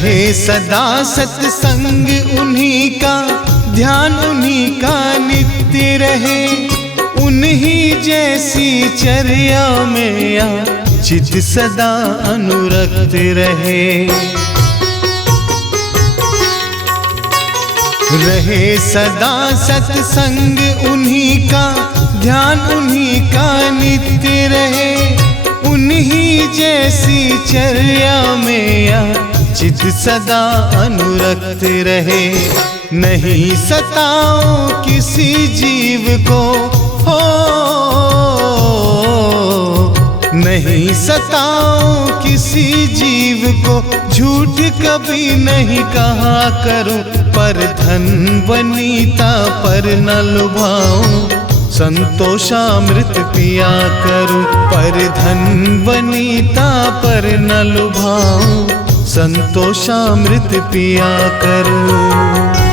रहे सदा सत्संग उन्हीं का, ध्यान उन्हीं का नित्य रहे। उन्हीं जैसी चर्या में या चित सदा अनुरक्त रहे। रहे सदा सत्संग उन्हीं का, ध्यान उन्हीं का नित्य रहे। उन्हीं जैसी चर्या में या चित सदा अनुरक्त रहे। नहीं सताओ किसी जीव को हो, नहीं सताओ किसी जीव को, झूठ कभी नहीं कहा करूं। पर धन वनीता पर न लुभाऊं, संतोषामृत पिया करूं। पर धन वनीता पर न लुभाऊं, संतोषामृत पिया करूं।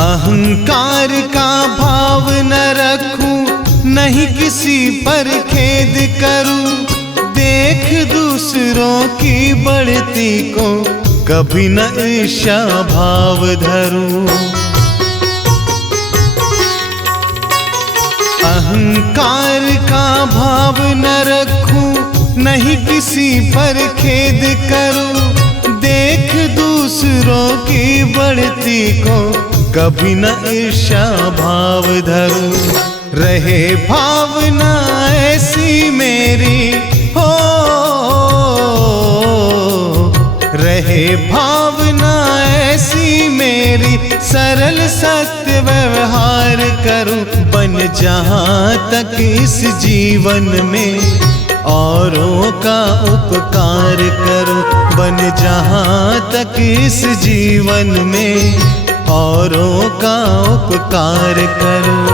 अहंकार का भाव न रखूं, नहीं किसी पर खेद करूं। देख दूसरों की बढ़ती को कभी न ईर्ष्या भाव धरूं। अहंकार का भाव न रखूं, नहीं किसी पर खेद करूं। देख दूसरों की बढ़ती को कभी न ईर्ष्या भाव धरूं। रहे भावना ऐसी मेरी हो, रहे भावना ऐसी मेरी, सरल सत्य व्यवहार करूं। बन जहाँ तक इस जीवन में औरों का उपकार करूं। बन जहाँ तक इस जीवन में औरों का उपकार करूं।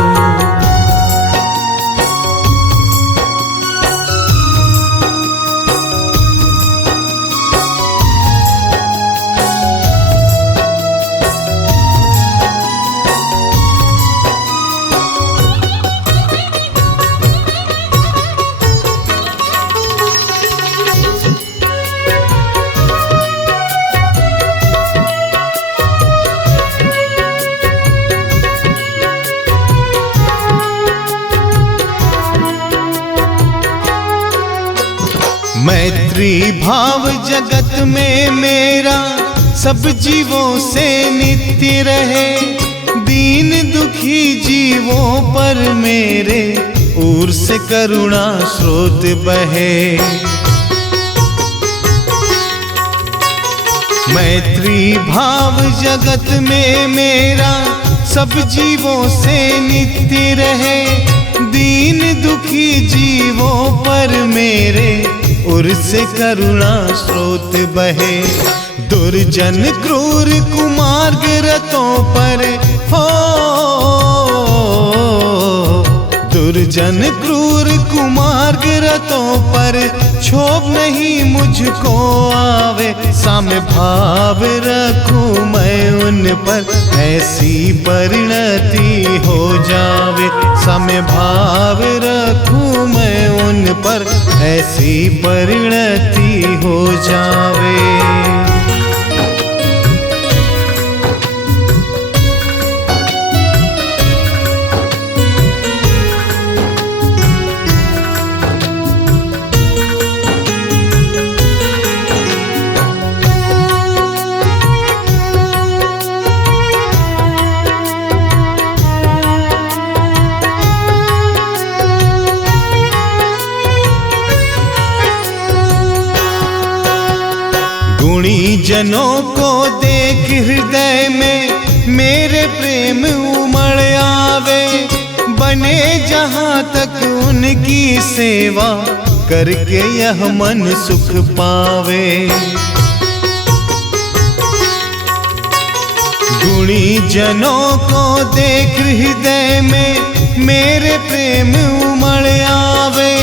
मैत्री भाव जगत में मेरा सब जीवों से नित्य रहे। दीन दुखी जीवों पर मेरे ओर से करुणा स्रोत बहे। मैत्री भाव जगत में मेरा सब जीवों से नित्य रहे। दीन दुखी जीवों पर मेरे उर से करुणा स्रोत बहे। दुर्जन क्रूर कुमार्ग रतों पर हो, दुर्जन क्रूर कुमार्ग रतों पर क्षोभ नहीं मुझको आवे। साम्य भाव रखूं मैं उन पर, ऐसी परिणति हो जावे। साम्य भाव रखूं मैं उन पर, ऐसी परिणति हो जावे। गुणी जनों को देख हृदय में मेरे प्रेम उमड़ आवे। बने जहाँ तक उनकी सेवा करके यह मन सुख पावे। गुणी जनों को देख हृदय में मेरे प्रेम उमड़ आवे,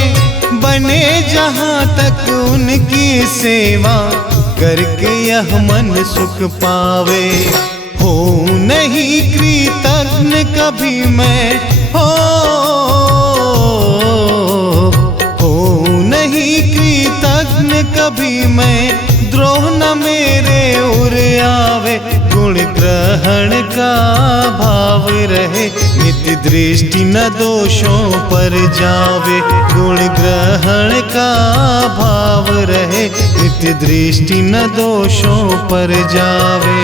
बने जहाँ तक उनकी सेवा करके यह मन सुख पावे। हो नहीं कृतज्ञ कभी मैं, हो नहीं कृतज्ञ कभी मैं, द्रोह न मेरे उर आवे। गुण ग्रहण का भाव रहे, नित्य दृष्टि न दोषों पर जावे। गुण ग्रहण का भाव रहे, नित्य दृष्टि न दोषों पर जावे।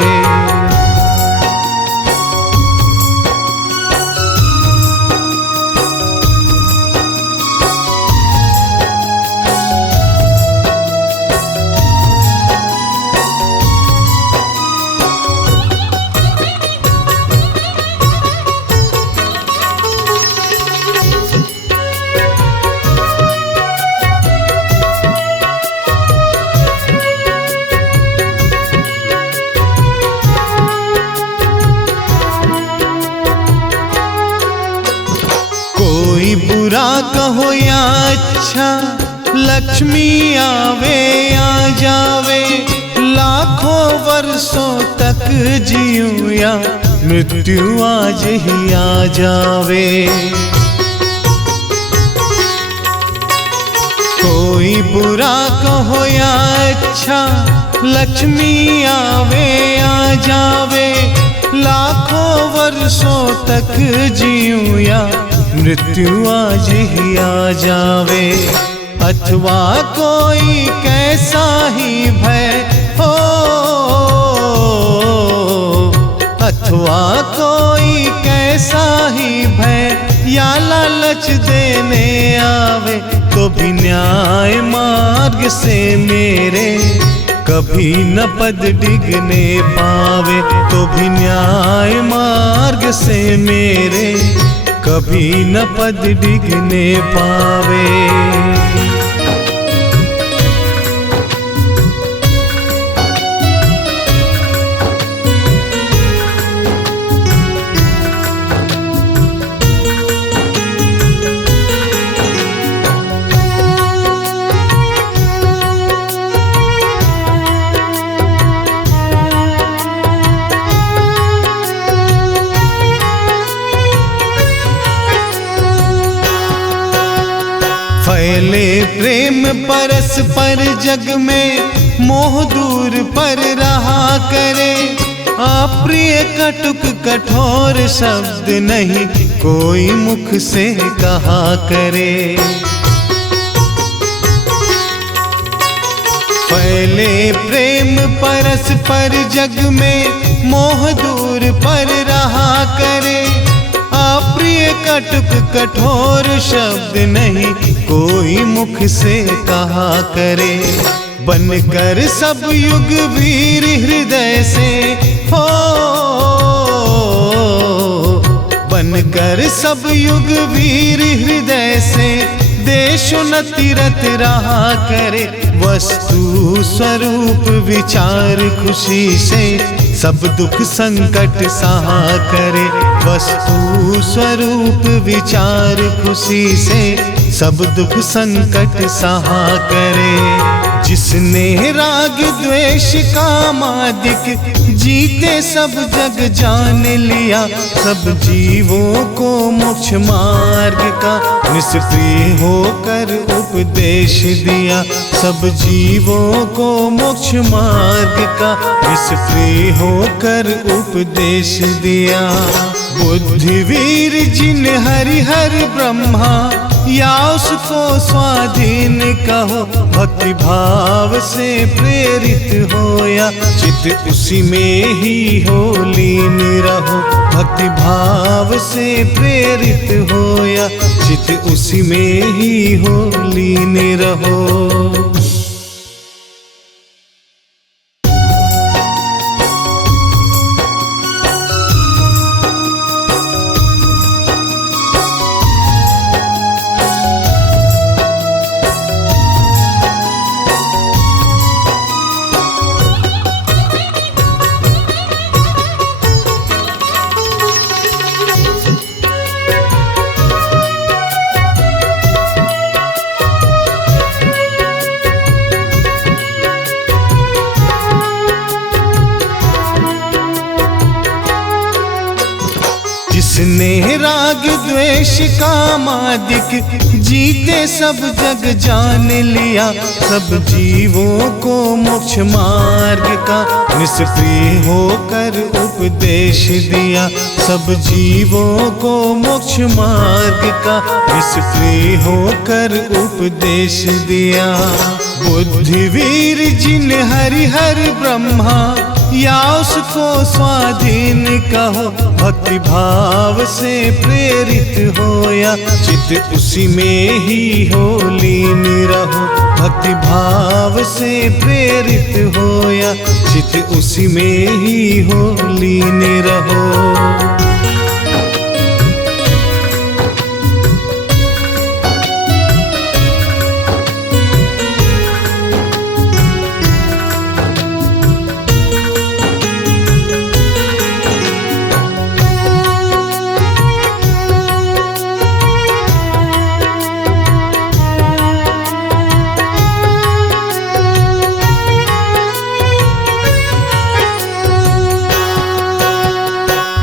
कोई बुरा कहो या अच्छा, लक्ष्मी आवे या जावे। लाखों वर्षों तक जीऊं या मृत्यु आज ही आ जावे। कोई बुरा कहो या अच्छा, लक्ष्मी आवे या जावे। लाखों वर्षों तक जीऊं या मृत्यु आज ही आ जावे। अथवा कोई कैसा ही भय हो, अथवा कोई कैसा ही भय या लालच देने आवे, तो भी न्याय मार्ग से मेरे कभी न पद डिगने पावे। तो भी न्याय मार्ग से मेरे कभी न पद डिगने पावे। फैले प्रेम परस्पर जग में, मोह दूर पर रहा करे। अप्रिय कटुक कठोर शब्द नहीं कोई मुख से कहा करे। फैले प्रेम परस्पर जग में, मोह दूर पर रहा करे। अप्रिय कटुक कठोर शब्द नहीं कोई मुख से कहा करे। बनकर सब युग वीर हृदय से हो, बनकर सब युग वीर हृदय से, देशोन्नति रत रहा करे। वस्तु स्वरूप विचार खुशी से, सब दुख संकट सहा करे। वस्तु स्वरूप विचार खुशी से, सब दुख संकट सहा करे। जिसने राग द्वेष कामादिक जीते सब जग जान लिया। सब जीवों को मोक्ष मार्ग का निष्प्रिय होकर उपदेश दिया। सब जीवों को मोक्ष मार्ग का निष्प्रिय होकर उपदेश दिया। बुद्धिवीर जिन हरिहर ब्रह्मा, या उसको स्वाधीन कहो। भक्ति भाव से प्रेरित होया, चित उसी में ही हो लीन रहो। भक्ति भाव से प्रेरित होया, चित उसी में ही हो लीन रहो। राग द्वेष कामादिक जीते सब जग जान लिया। सब जीवों को मोक्ष मार्ग का निष्क्रिय होकर उपदेश दिया। सब जीवों को मोक्ष मार्ग का निष्क्रिय होकर उपदेश दिया। बुद्धिवीर जिन हरिहर ब्रह्मा या उसको स्वाधीन कहो, भक्ति भाव से प्रेरित हो या चित्त उसी में ही हो लीन रहो। भक्ति भाव से प्रेरित हो या चित्त उसी में ही हो लीन रहो।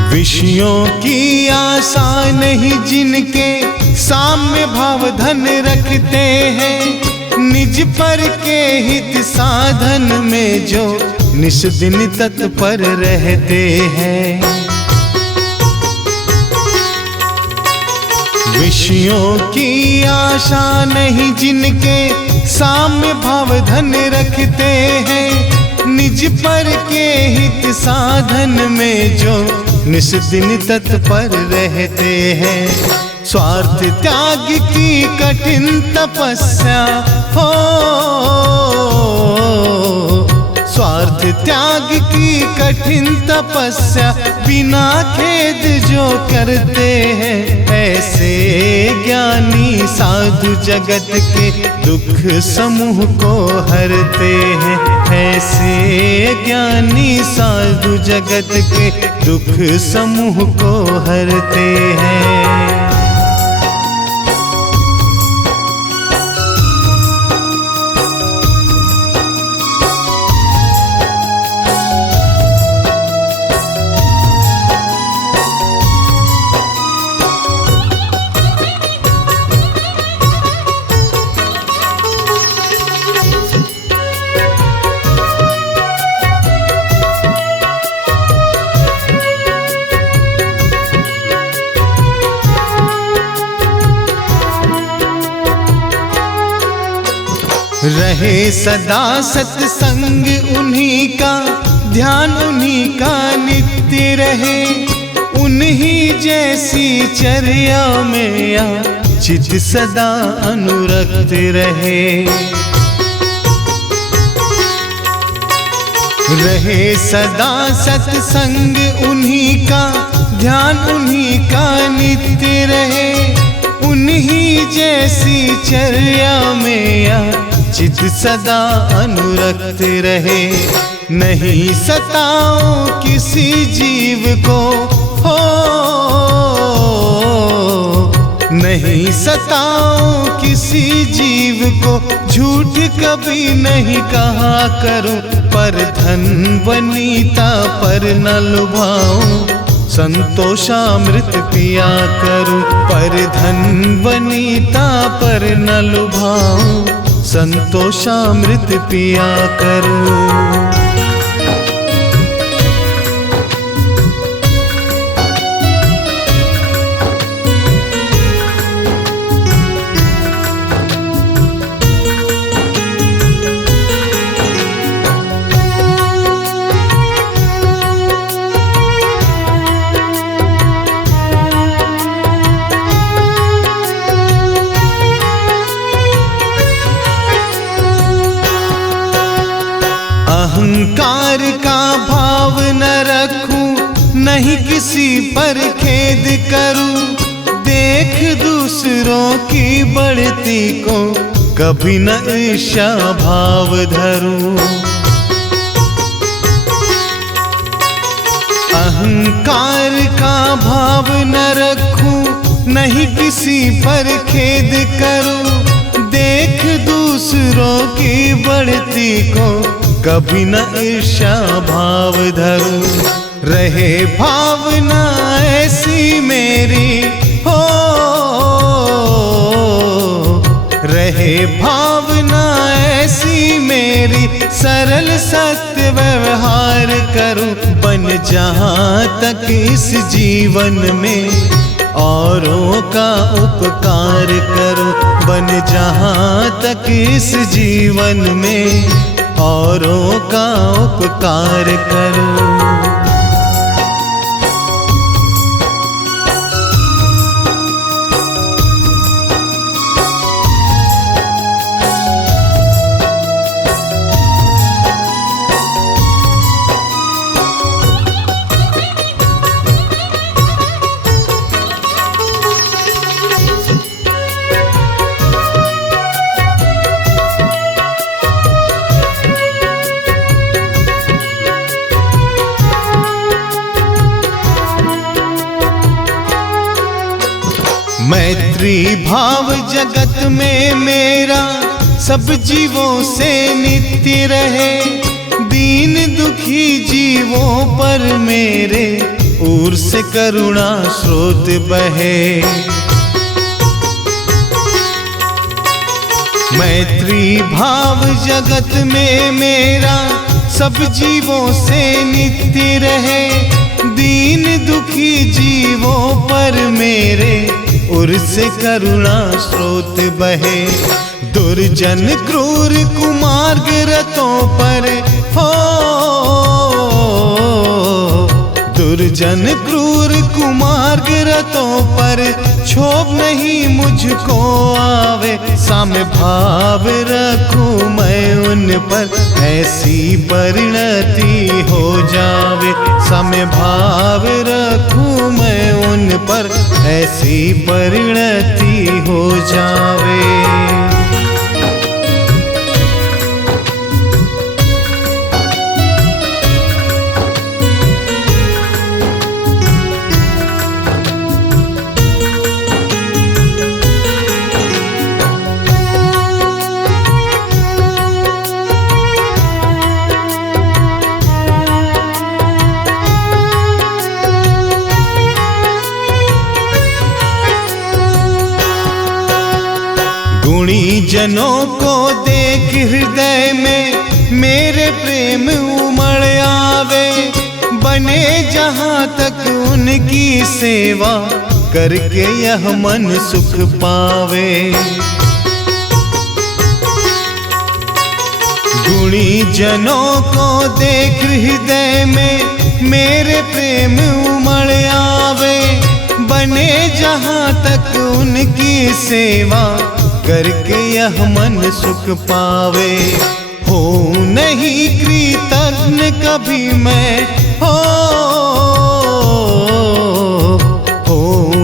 विषयों की आशा नहीं जिनके साम्य भाव धन रखते हैं। निज पर के हित साधन में जो निस दिन तत्पर रहते हैं। विषयों की आशा नहीं जिनके साम्य भाव धन रखते हैं। निज पर के हित साधन में जो निस दिन तत्पर रहते हैं। स्वार्थ त्याग की कठिन तपस्या हो, स्वार्थ त्याग की कठिन तपस्या बिना खेद जो करते हैं। ऐसे ज्ञानी साधु जगत के दुख समूह को हरते हैं। ऐसे ज्ञानी साधु जगत के दुख समूह को हरते हैं। रहे सदा सत्संग उन्हीं का, ध्यान उन्हीं का नित्य रहे। उन्हीं जैसी चर्या में या चित सदा अनुरक्त रहे। रहे सदा सत्संग उन्हीं का, ध्यान उन्हीं का नित्य रहे। उन्हीं जैसी चर्या में या चित सदा अनुरक्त रहे। नहीं सताओ किसी जीव को हो, नहीं सताओ किसी जीव को। झूठ कभी नहीं कहा करो, पर धन वनीता पर न लुभाओ। संतोषामृत पिया करो, पर धन वनीता पर न लुभाओ। संतोषामृत पिया करो। अहंकार का भाव न रखूं, नहीं किसी पर खेद करूं। देख दूसरों की बढ़ती को कभी न ईर्ष्या भाव धरूं। अहंकार का भाव न रखूं, नहीं किसी पर खेद करूं। देख दूसरों की बढ़ती को कभी न ईर्ष्या भाव धरूं। रहे भावना ऐसी मेरी भावना ऐसी मेरी, सरल सत्य व्यवहार करूं, बन जहाँ तक इस जीवन में औरों का उपकार करूं, बन जहाँ तक इस जीवन में औरों का उपकार करूं। मैत्री भाव जगत में मेरा सब जीवों से नित्य रहे, दीन दुखी जीवों पर मेरे ओर से करुणा स्रोत बहे। मैत्री भाव जगत में मेरा सब जीवों से नित्य रहे, दीन दुखी जीवों पर मेरे उर से करुणा स्रोत बहे। दुर्जन क्रूर कुमार्ग रतों पर हो, दुर्जन क्रूर कुमार्ग रतों पर क्षोभ नहीं मुझको आवे, साम्य भाव रखूं मैं उन पर, ऐसी परिणति हो जावे। साम्य भाव रखूं मैं उन पर, ऐसी परिणति हो जावे। गुणी जनों को देख हृदय में मेरे प्रेम उमड़ आवे, बने जहाँ तक उनकी सेवा करके यह मन सुख पावे। गुणी जनों को देख हृदय में मेरे प्रेम उमड़ आवे, बने जहाँ तक उनकी सेवा करके यह मन सुख पावे। हो नहीं कृतज्ञ कभी मैं, हो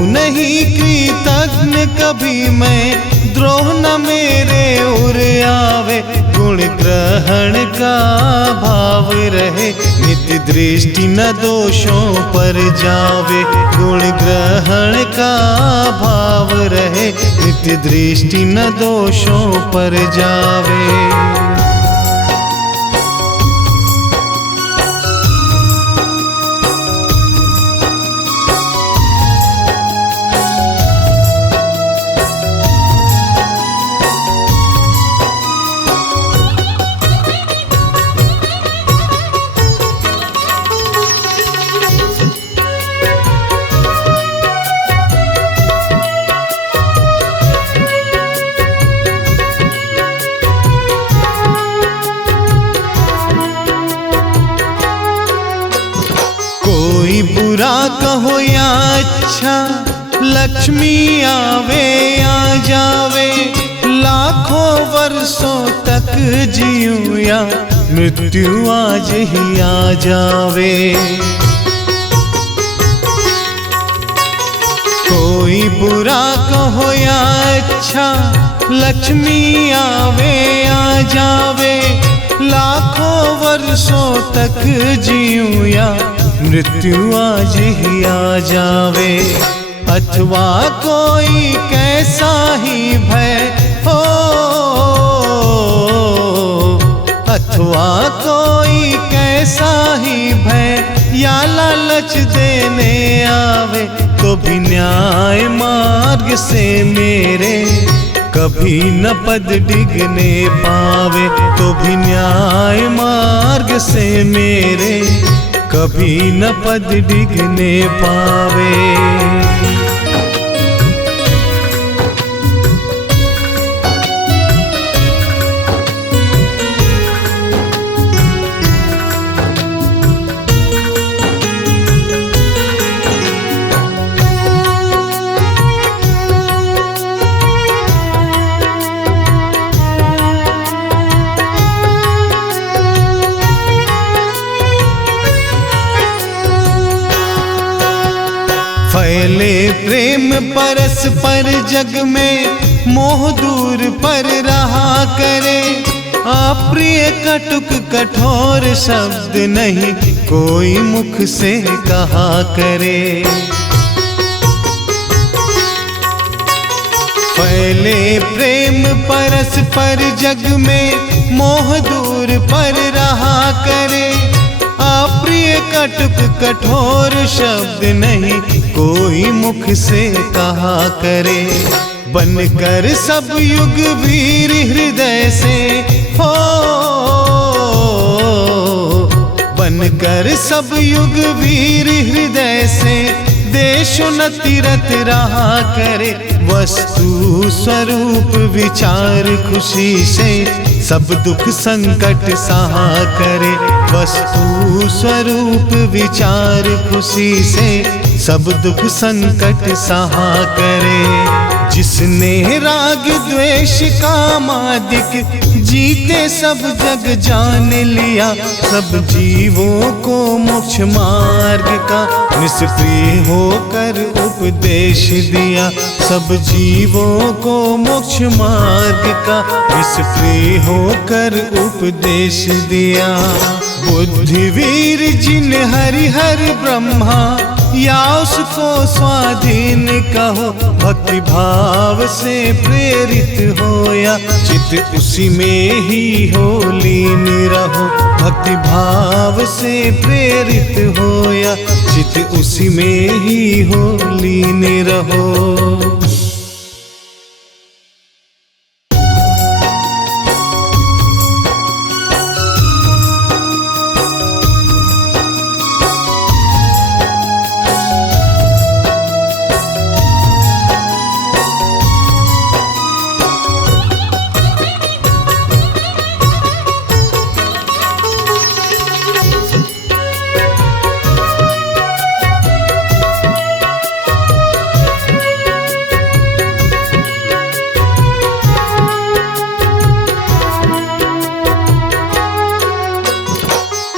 नहीं कृतज्ञ कभी मैं, द्रोह न मेरे उर आवे। गुण ग्रहण का भाव रहे, नित्य दृष्टि न दोषों पर जावे। गुण ग्रहण का भाव रहे, नित्य दृष्टि न दोषों पर जावे। कोई बुरा कहो या अच्छा, लक्ष्मी आवे या जावे, लाखों वर्षों तक जीऊं या मृत्यु आज ही आ जावे। कोई बुरा कहो या अच्छा, लक्ष्मी आवे या जावे, लाखों वर्षों तक जीऊं या मृत्यु आज ही आ जावे। अथवा कोई कैसा ही भय हो, अथवा कोई कैसा ही भय या लालच देने आवे, तो भी न्याय मार्ग से मेरे कभी न पद डिगने पावे, तो भी न्याय मार्ग से मेरे कभी न पद डिगने पावे। फैले प्रेम परस्पर जग में, मोह दूर पर रहा करे। अप्रिय कटुक कठोर शब्द नहीं कोई मुख से कहा करे। फैले प्रेम परस्पर जग में, मोह दूर पर रहा करे। अप्रिय कटुक कठोर शब्द नहीं कोई मुख से कहा करे। बनकर सब युग वीर हृदय से हो, बनकर सब युग वीर हृदय से, देशोन्नति रत रहा करे। वस्तु स्वरूप विचार खुशी से, सब दुख संकट सहा करे। वस्तु स्वरूप विचार खुशी से, सब दुख संकट सहा करे। जिसने राग द्वेष कामादिक जीते सब जग जान लिया, सब जीवों को मोक्ष मार्ग का निष्प्रिय होकर उपदेश दिया। सब जीवों को मोक्ष मार्ग का निष्प्रिय होकर उपदेश दिया। बुद्धिवीर जिन हरिहर ब्रह्मा, या उसको स्वाधीन कहो। भक्ति भाव से प्रेरित होया, चित उसी में ही हो लीन रहो। भक्ति भाव से प्रेरित होया, चित उसी में ही हो लीन रहो।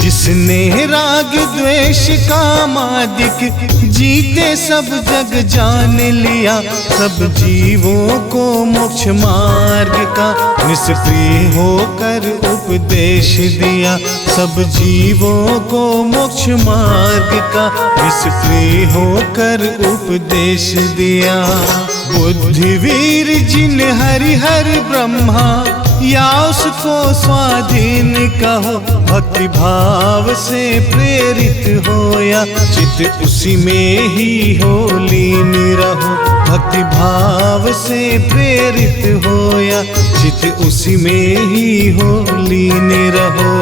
जिसने राग द्वेष कामादिक जीते सब जग जान लिया, सब जीवों को मोक्ष मार्ग का निष्प्रिय होकर उपदेश दिया। सब जीवों को मोक्ष मार्ग का निष्प्रिय होकर उपदेश दिया। बुद्धिवीर जिन हरिहर ब्रह्मा, या उसको स्वाधीन कहो। भक्ति भाव से प्रेरित होया, चित उसी में ही हो लीन रहो। भक्ति भाव से प्रेरित होया, चित उसी में ही हो लीन रहो।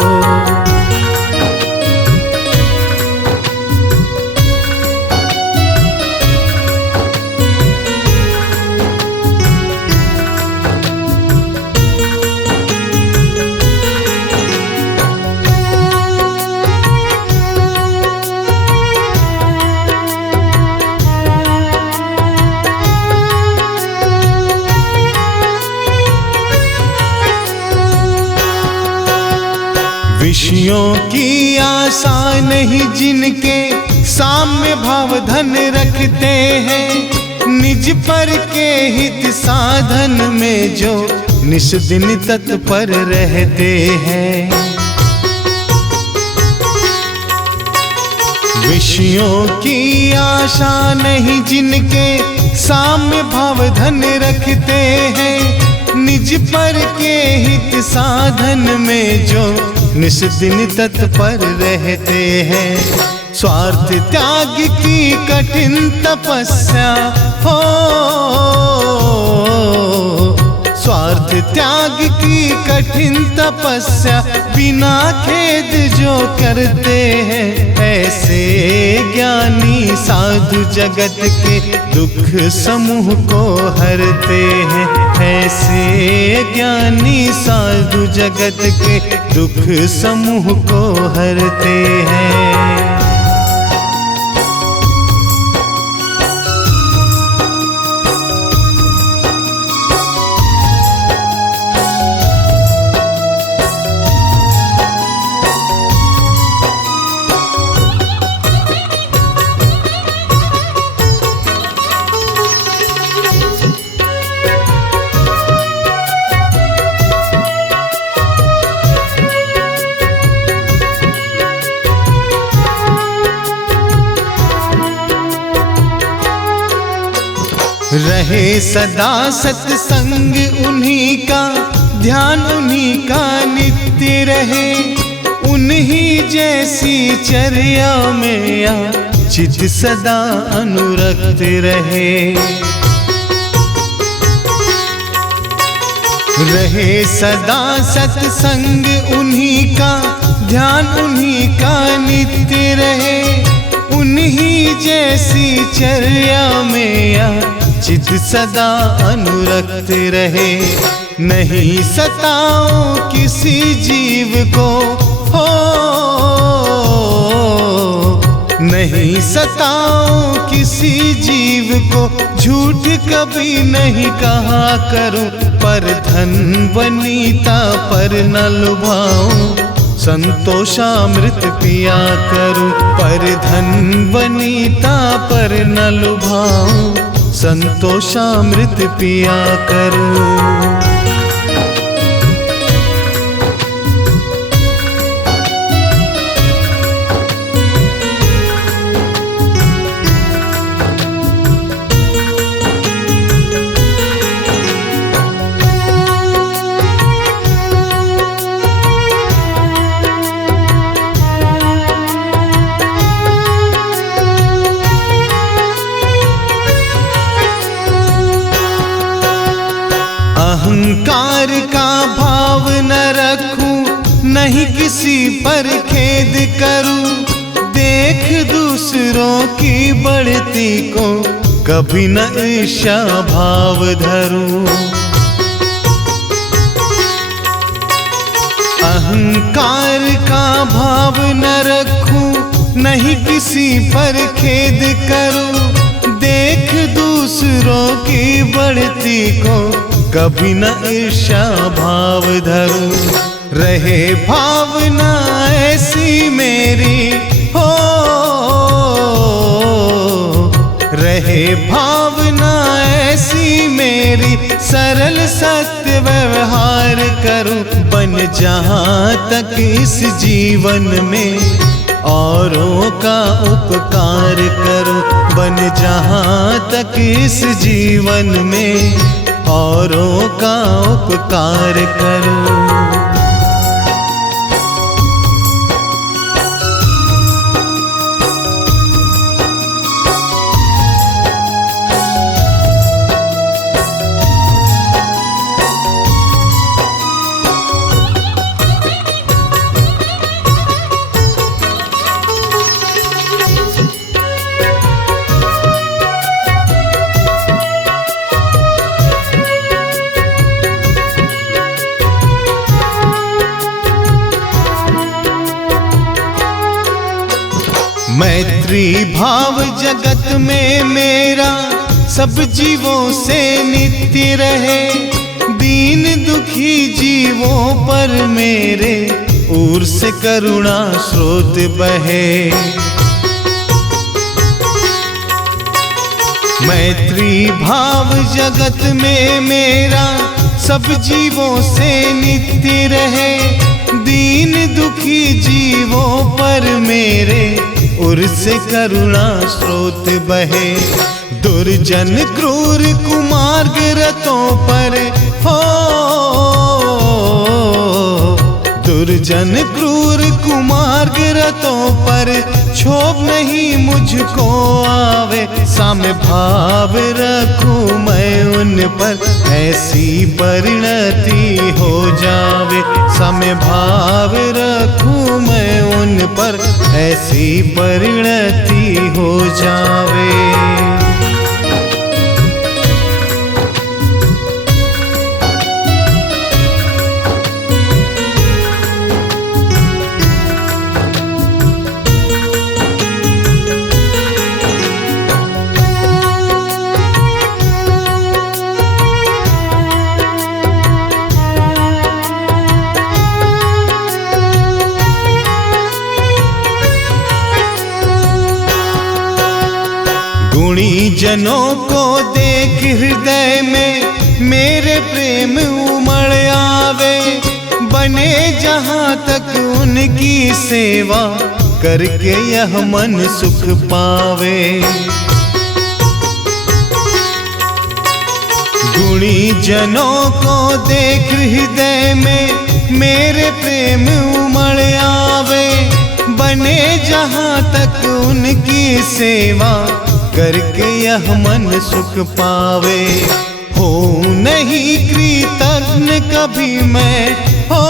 विषयों की आशा नहीं जिनके, साम्य भाव धन रखते हैं। निज पर के हित साधन में जो निस दिन तत्पर रहते हैं। विषयों की आशा नहीं जिनके, साम्य भाव धन रखते हैं। निज पर के हित साधन में जो निस दिन तत्पर रहते हैं। स्वार्थ त्याग की कठिन तपस्या हो, त्याग की कठिन तपस्या बिना खेद जो करते हैं, ऐसे ज्ञानी साधु जगत के दुख समूह को हरते हैं। ऐसे ज्ञानी साधु जगत के दुख समूह को हरते हैं। रहे सदा सत्संग उन्हीं का, ध्यान उन्हीं का नित्य रहे, उन्हीं जैसी चर्या में या चित सदा अनुरक्त रहे। रहे सदा सत्संग उन्हीं का, ध्यान उन्हीं का नित्य रहे, उन्हीं जैसी चर्या में या चित सदा अनुरक्त रहे। नहीं सताओ किसी जीव को हो, नहीं सताओ किसी जीव को, झूठ कभी नहीं कहा करो, पर धन वनीता पर न लुभाओ, संतोषामृत पिया करूं। पर धन वनीता पर न लुभाऊं, संतोषामृत पिया करूं। अहंकार का भाव न रखूं, नहीं किसी पर खेद करूं, देख दूसरों की बढ़ती को कभी न ईर्ष्या भाव धरूं। अहंकार का भाव न रखूं, नहीं किसी पर खेद करूं, देख दूसरों की बढ़ती को कभी न ईर्ष्या भाव धरूं। रहे भावना ऐसी मेरी हो, रहे भावना ऐसी मेरी, सरल सत्य व्यवहार करूं, बन जहां तक इस जीवन में औरों का उपकार करूं, बन जहां तक इस जीवन में औरों का उपकार करूं। मैत्री भाव जगत में मेरा सब जीवों से नित्य रहे, दीन दुखी जीवों पर मेरे ओर से करुणा स्रोत बहे। मैत्री भाव जगत में मेरा सब जीवों से नित्य रहे, दीन दुखी जीवों पर मेरे उर से करुणा स्रोत बहे। दुर्जन क्रूर कुमार्ग रतों पर हो, दुर्जन क्रूर कुमार्ग रतों पर क्षोभ नहीं मुझको आवे, साम्य भाव रखूं मैं उन पर, ऐसी परिणति हो जावे। साम्य भाव रखूं मैं उन पर, ऐसी परिणति हो जावे। गुणी जनों को देख हृदय में मेरे प्रेम उमड़ आवे, बने जहाँ तक उनकी सेवा करके यह मन सुख पावे। गुणी जनों को देख हृदय में मेरे प्रेम उमड़ आवे, बने जहाँ तक उनकी सेवा करके यह मन सुख पावे। हो नहीं कृतज्ञ कभी मैं, हो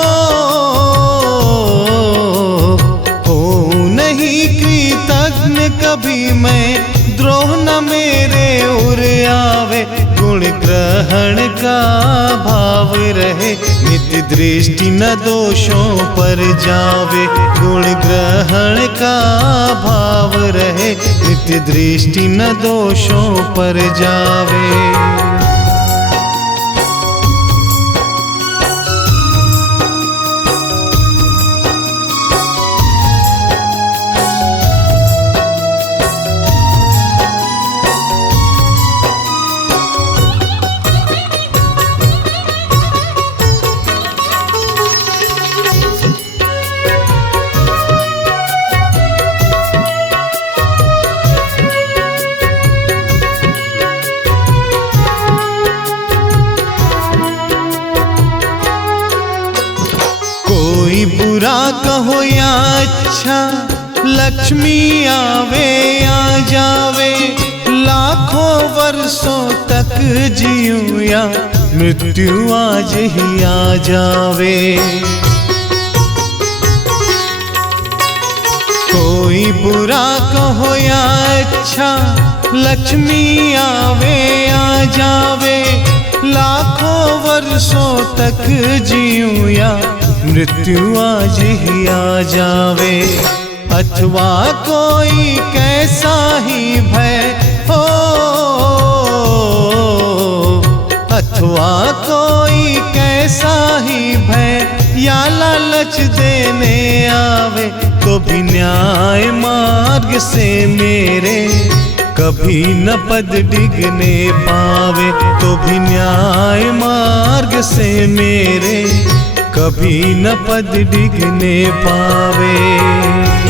नहीं कृतज्ञ कभी मैं, द्रोह न मेरे उर आवे। गुण ग्रहण का भाव रहे, नित्य दृष्टि न दोषों पर जावे। गुण ग्रहण का भाव रहे, नित्य दृष्टि न दोषों पर जावे। कोई बुरा कहो या अच्छा, लक्ष्मी आवे या जावे। लाखों वर्षों तक जीऊं या मृत्यु आज ही आ जावे। कोई बुरा कहो या अच्छा, लक्ष्मी आवे या जावे। लाखों वर्षों तक जीऊं या मृत्यु आज ही आ जावे। अथवा कोई कैसा ही भय हो, अथवा कोई कैसा ही भय या लालच देने आवे, तो भी न्याय मार्ग से मेरे कभी न पद डिगने पावे। तो भी न्याय मार्ग से मेरे कभी न पद डिगने पावे।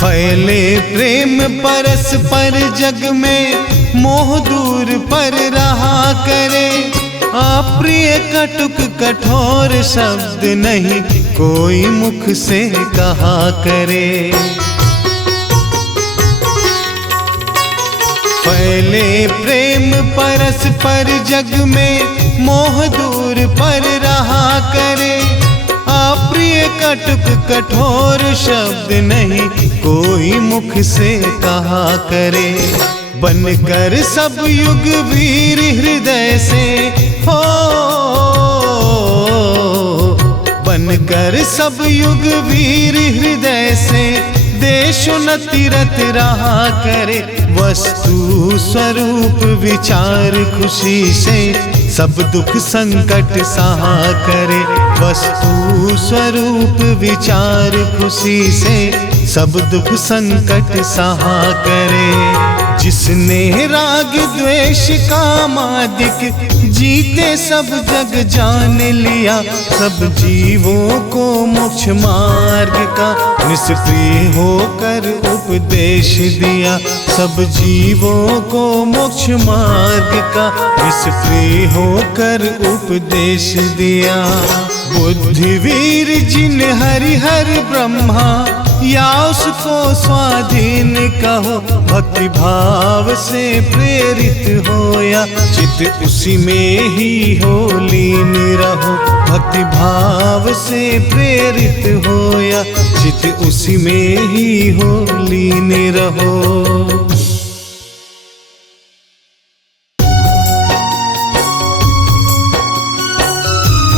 फैले प्रेम परस्पर जग में, मोह दूर पर रहा करे। अप्रिय कटुक कठोर शब्द नहीं कोई मुख से कहा करे। फैले प्रेम परस्पर जग में, मोह दूर पर रहा करे। अप्रिय कटुक कठोर शब्द नहीं कोई मुख से कहा करे। बनकर सब युग वीर हृदय से हो, बनकर सब युग वीर हृदय से देशोन्नति रत रहा करे। वस्तु स्वरूप विचार खुशी से सब दुख संकट सहा करे। वस्तु स्वरूप विचार खुशी से सब दुख संकट सहा करे। जिसने राग द्वेष कामादिक जीते सब जग जान लिया, सब जीवों को मोक्ष मार्ग का निष्प्रिय होकर उपदेश दिया। सब जीवों को मोक्ष मार्ग का निष्प्रिय होकर उपदेश दिया। बुद्धिवीर जिन हरिहर ब्रह्मा या उसको स्वाधीन कहो, भक्ति भाव से प्रेरित होया चित उसी में ही हो लीन रहो। भक्ति भाव से प्रेरित होया चित उसी में ही हो लीन रहो।